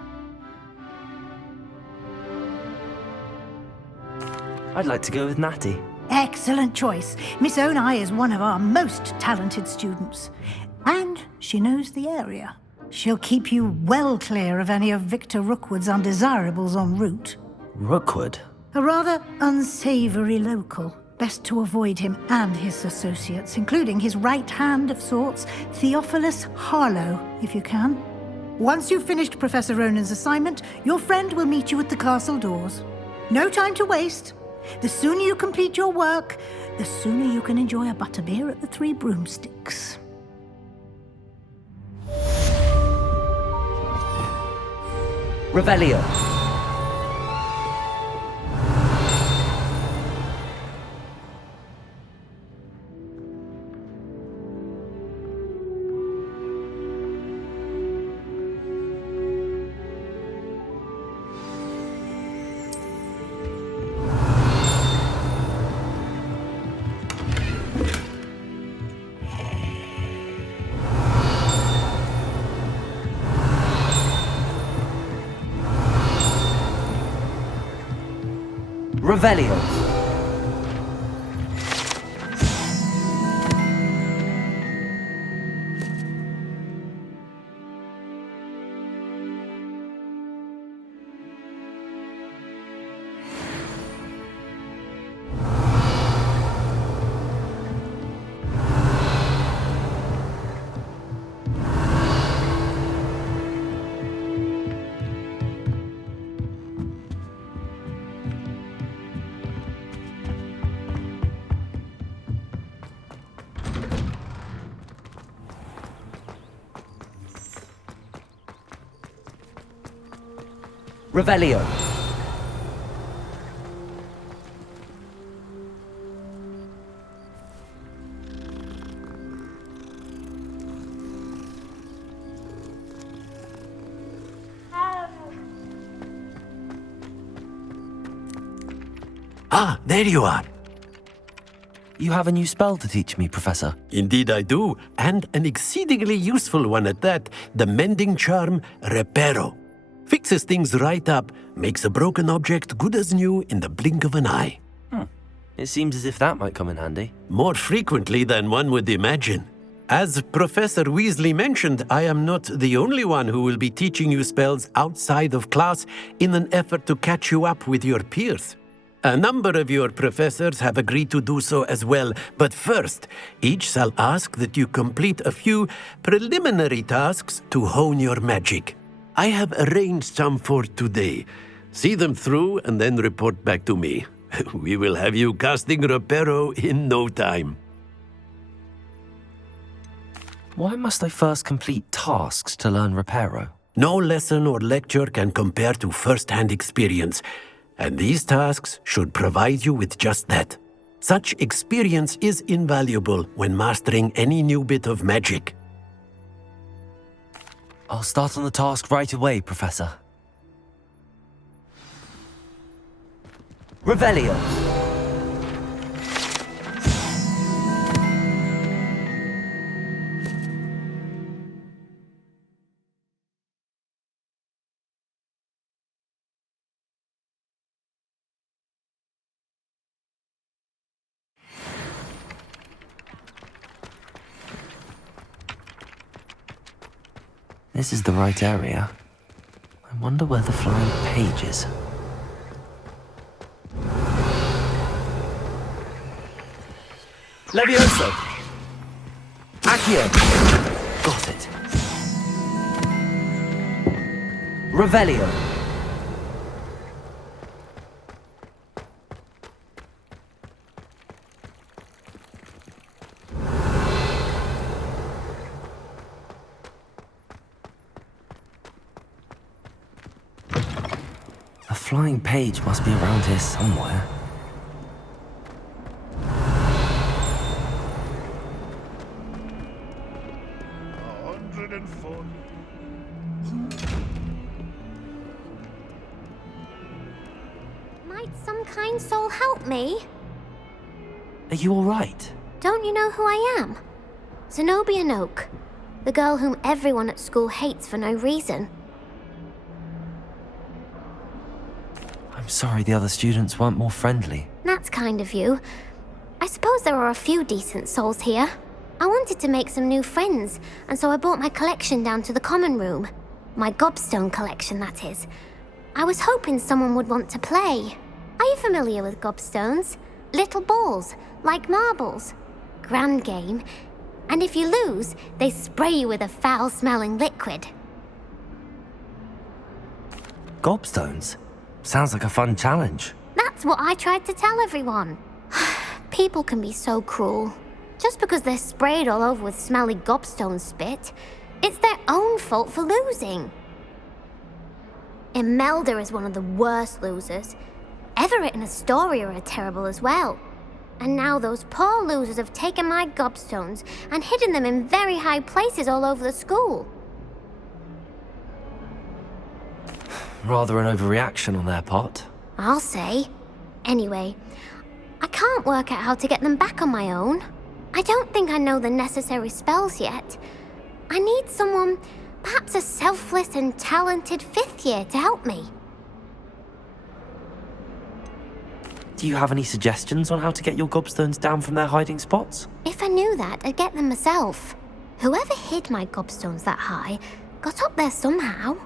I'd like to go with Natty. Excellent choice. Miss Onai is one of our most talented students. And she knows the area. She'll keep you well clear of any of Victor Rookwood's undesirables en route. Rookwood? A rather unsavory local. Best to avoid him and his associates, including his right hand of sorts, Theophilus Harlow, if you can. Once you've finished Professor Ronan's assignment, your friend will meet you at the castle doors. No time to waste. The sooner you complete your work, the sooner you can enjoy a butterbeer at the Three Broomsticks. Revelio. Revelio. Revelio. Ah, there you are. You have a new spell to teach me, Professor. Indeed I do, and an exceedingly useful one at that. The mending charm, Reparo. Fixes things right up, makes a broken object good as new in the blink of an eye. It seems as if that might come in handy. More frequently than one would imagine. As Professor Weasley mentioned, I am not the only one who will be teaching you spells outside of class in an effort to catch you up with your peers. A number of your professors have agreed to do so as well, but first, each shall ask that you complete a few preliminary tasks to hone your magic. I have arranged some for today. See them through and then report back to me. We will have you casting Reparo in no time. Why must I first complete tasks to learn Reparo? No lesson or lecture can compare to first-hand experience, and these tasks should provide you with just that. Such experience is invaluable when mastering any new bit of magic. I'll start on the task right away, Professor. Revelio. This is the right area. I wonder where the flying page is. Levioso. Accio. Got it. Revelio. The flying page must be around here somewhere. Might some kind soul help me? Are you all right? Don't you know who I am? Zenobia Noak, the girl whom everyone at school hates for no reason. I'm sorry the other students weren't more friendly. That's kind of you. I suppose there are a few decent souls here. I wanted to make some new friends, and so I brought my collection down to the common room. My gobstone collection, that is. I was hoping someone would want to play. Are you familiar with gobstones? Little balls, like marbles. Grand game. And if you lose, they spray you with a foul-smelling liquid. Gobstones? Sounds like a fun challenge. That's what I tried to tell everyone. People can be so cruel. Just because they're sprayed all over with smelly gobstone spit, it's their own fault for losing. Imelda is one of the worst losers. Everett and Astoria are terrible as well. And now those poor losers have taken my gobstones and hidden them in very high places all over the school. Rather an overreaction on their part. I'll say. Anyway, I can't work out how to get them back on my own. I don't think I know the necessary spells yet. I need someone, perhaps a selfless and talented 5th year to help me. Do you have any suggestions on how to get your gobstones down from their hiding spots? If I knew that, I'd get them myself. Whoever hid my gobstones that high got up there somehow.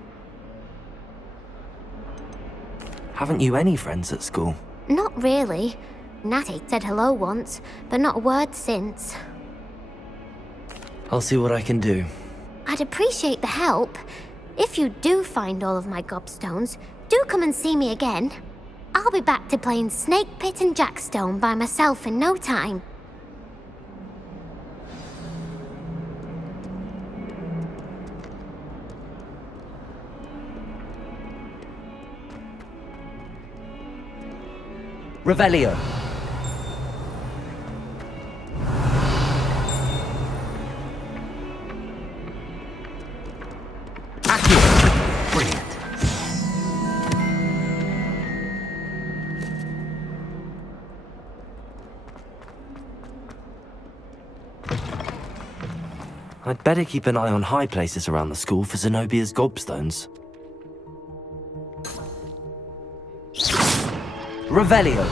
Haven't you any friends at school? Not really. Natty said hello once, but not a word since. I'll see what I can do. I'd appreciate the help. If you do find all of my gobstones, do come and see me again. I'll be back to playing Snake Pit and Jackstone by myself in no time. Revelio. Accio. Brilliant. I'd better keep an eye on high places around the school for Zenobia's gobstones. Revelio!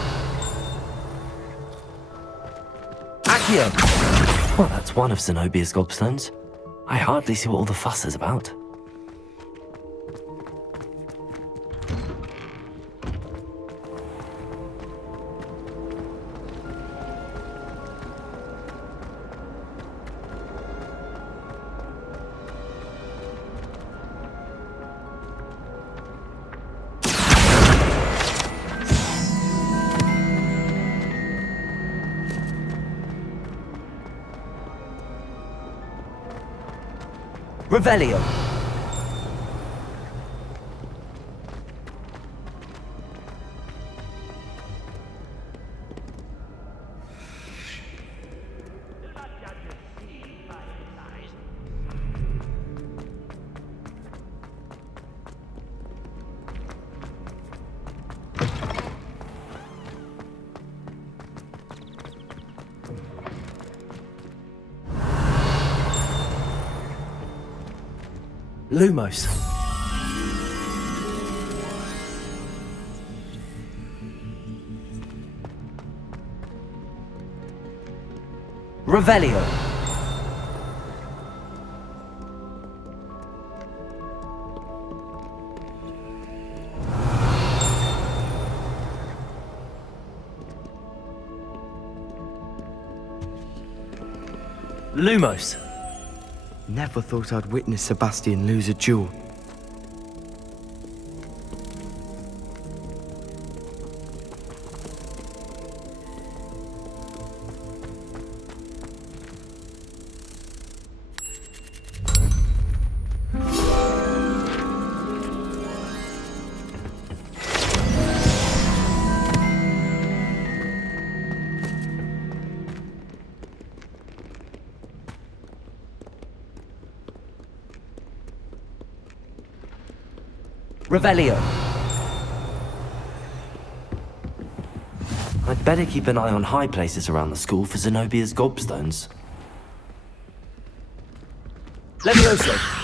Accio! Well, that's one of Zenobia's gobstones. I hardly see what all the fuss is about. Revelio! Lumos. Revelio. Lumos. Never thought I'd witness Sebastian lose a duel. Revelio. I'd better keep an eye on high places around the school for Zenobia's gobstones. Levioso.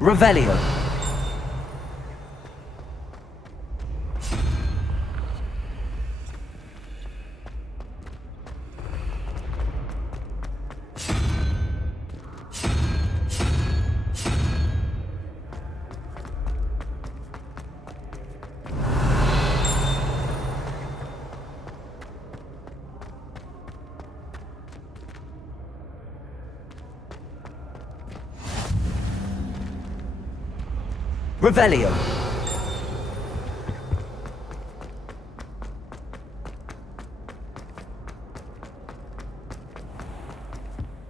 Revelio. Revelio.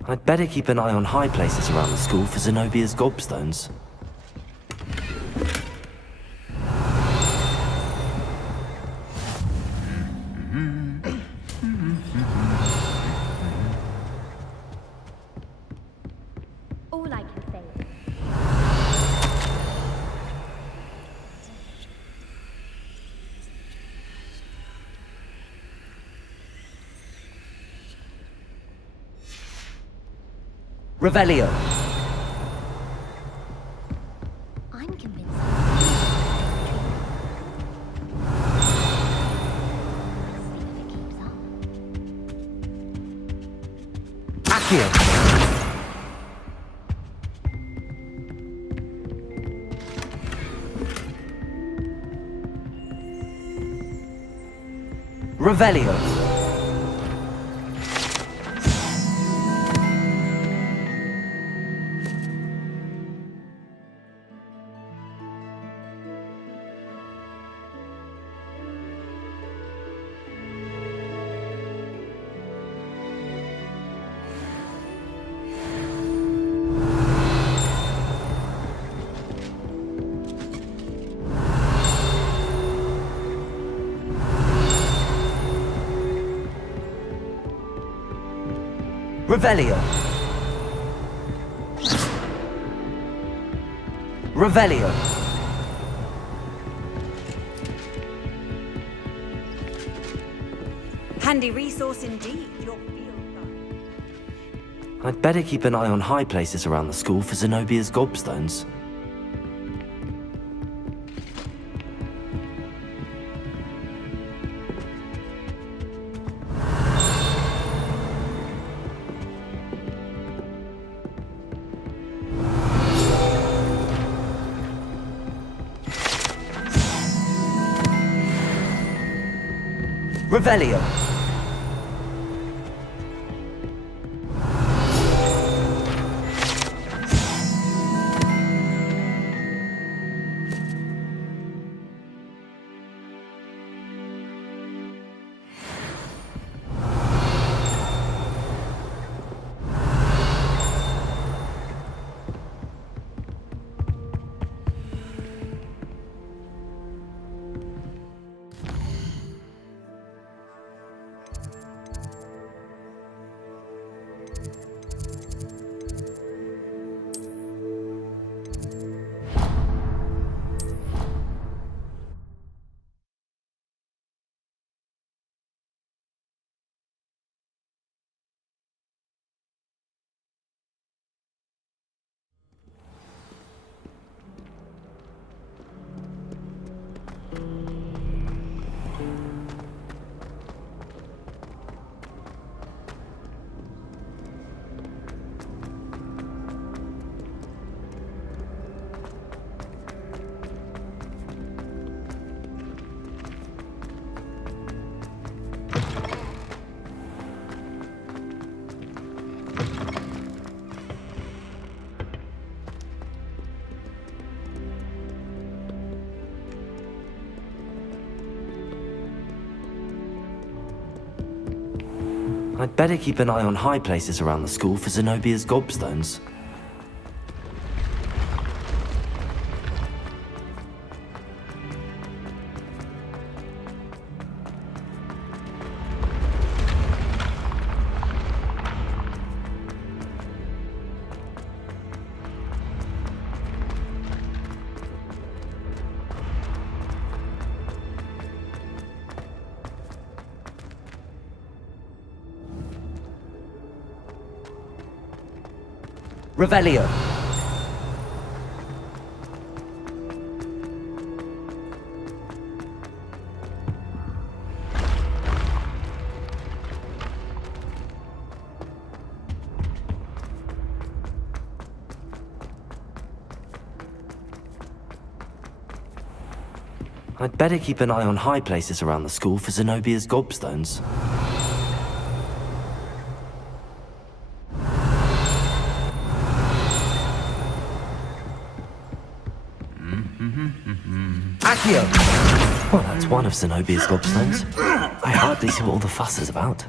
I'd better keep an eye on high places around the school for Zenobia's gobstones. All I can say is Revelio. I'm convinced. Accio. Revelio. Revelio. Revelio. Handy resource indeed, your field guide. I'd better keep an eye on high places around the school for Zenobia's gobstones. Revelio. I'd better keep an eye on high places around the school for Zenobia's gobstones. Revelio. I'd better keep an eye on high places around the school for Zenobia's gobstones. Accio! Well, that's one of Zenobia's gobstones. I hardly see what all the fuss is about.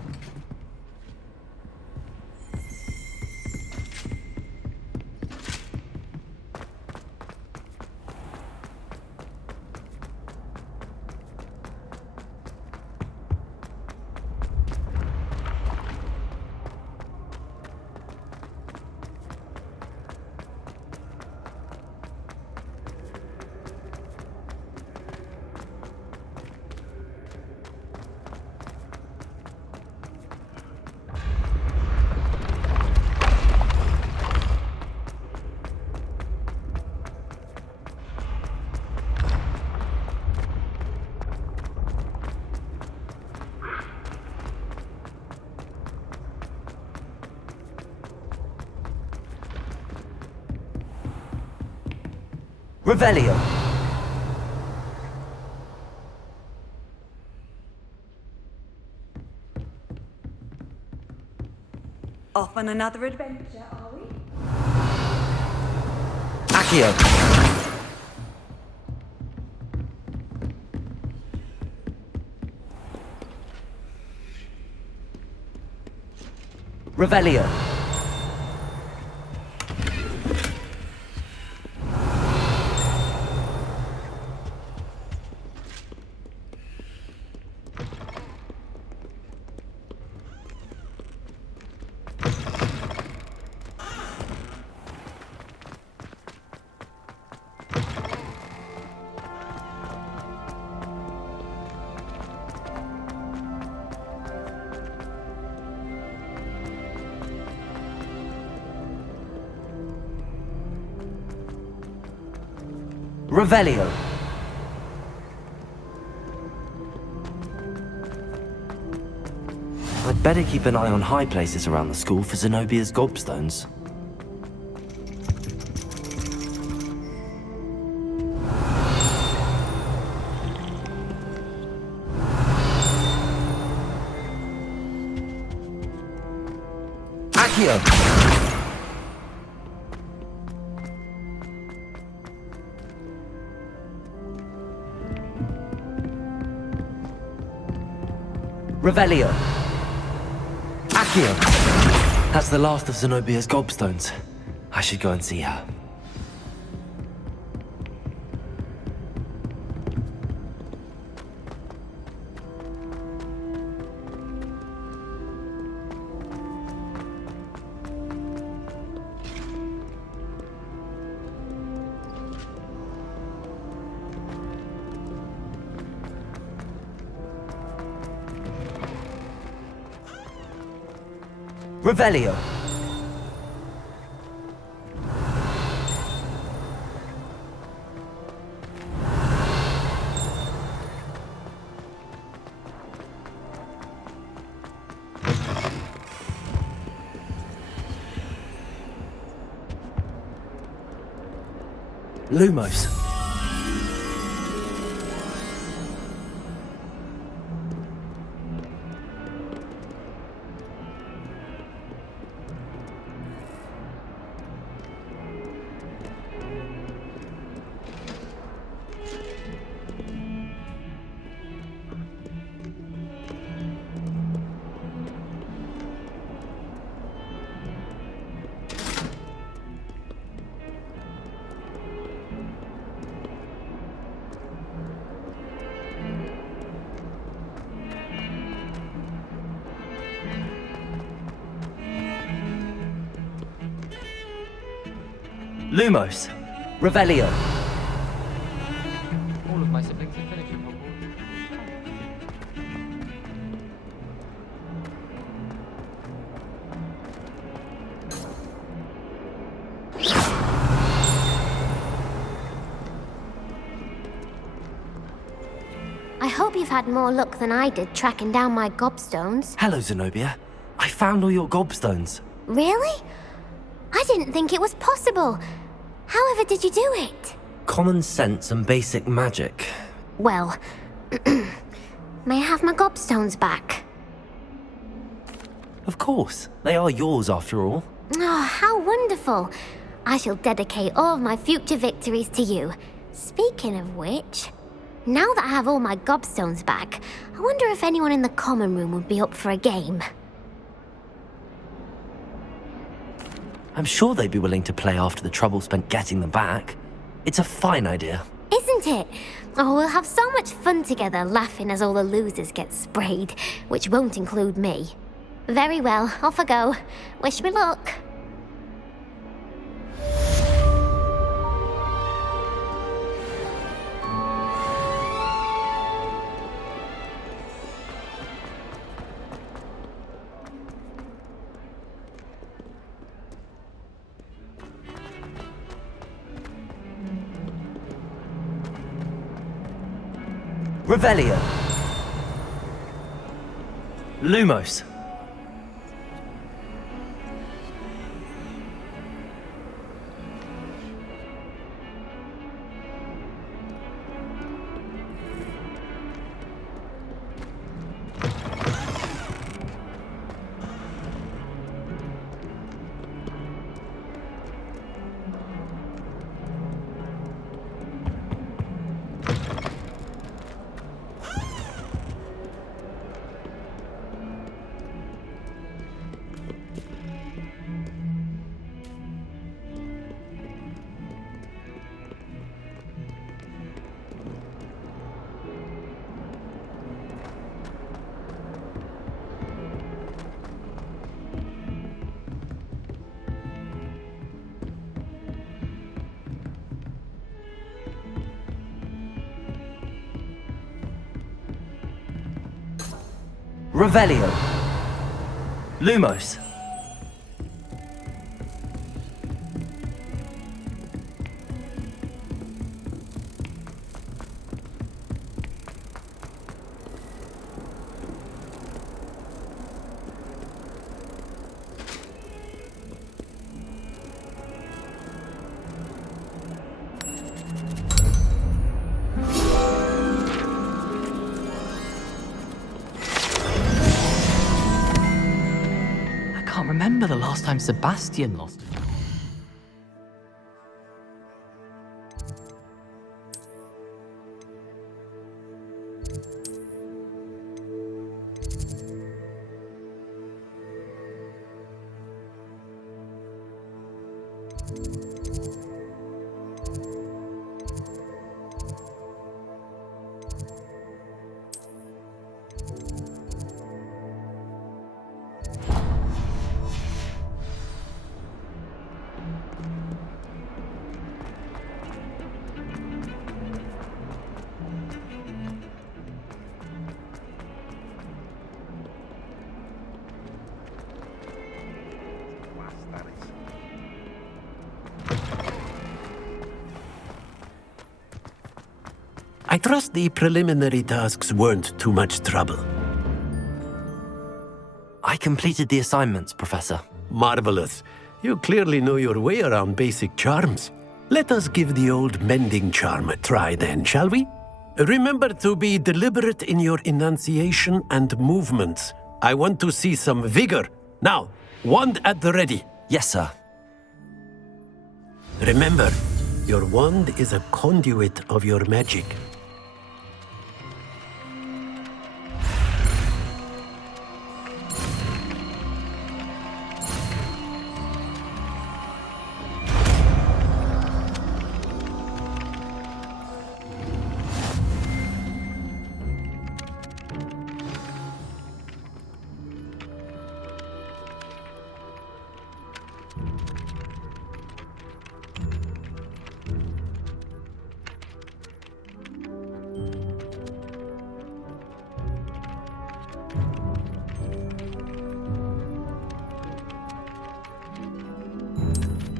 Revelio. Off on another adventure, are we? Accio. Revelio. Revelio. I'd better keep an eye on high places around the school for Zenobia's gobstones. Accio! Revelio. Accio! That's the last of Zenobia's gobstones. I should go and see her. Revelio. Lumos. Lumos. Revelio. All of my siblings have finished at Hogwarts. I hope you've had more luck than I did tracking down my gobstones. Hello, Zenobia. I found all your gobstones. Really? I didn't think it was possible. However did you do it? Common sense and basic magic. Well, may I have my gobstones back? Of course. They are yours after all. Oh, how wonderful. I shall dedicate all of my future victories to you. Speaking of which, now that I have all my gobstones back, I wonder if anyone in the common room would be up for a game. I'm sure they'd be willing to play after the trouble spent getting them back. It's a fine idea. Isn't it? Oh, we'll have so much fun together laughing as all the losers get sprayed, which won't include me. Very well, off I go. Wish me luck. Revelio. Lumos. Revelio. Lumos. remember the last time Sebastian lost. I trust the preliminary tasks weren't too much trouble. I completed the assignments, Professor. Marvelous. You clearly know your way around basic charms. Let us give the old mending charm a try then, shall we? Remember to be deliberate in your enunciation and movements. I want to see some vigor. Now, wand at the ready. Yes, sir. Remember, your wand is a conduit of your magic.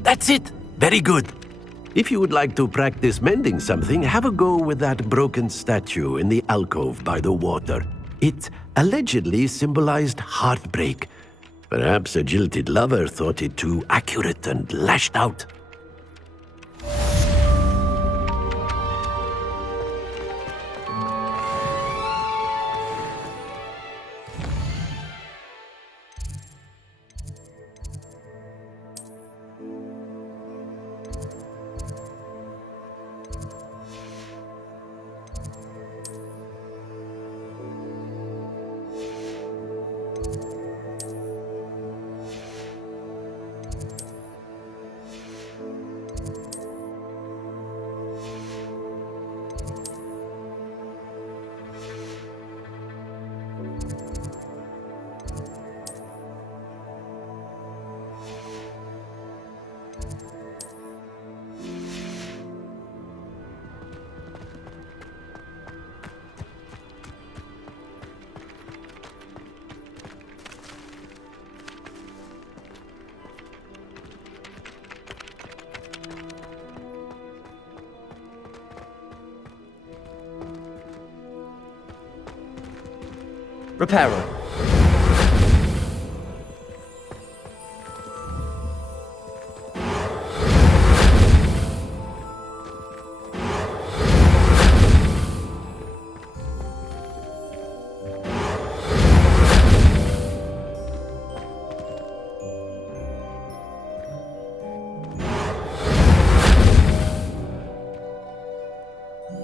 That's it! Very good. If you would like to practice mending something, have a go with that broken statue in the alcove by the water. It allegedly symbolized heartbreak. Perhaps a jilted lover thought it too accurate and lashed out. Repairer.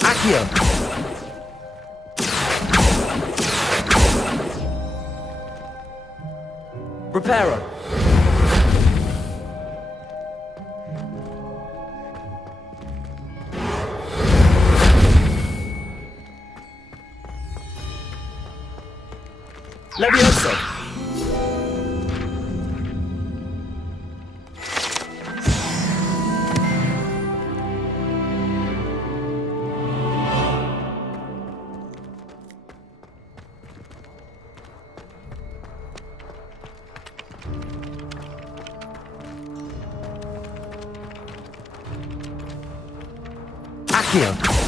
Accio. Repairer. Levioso. Accio.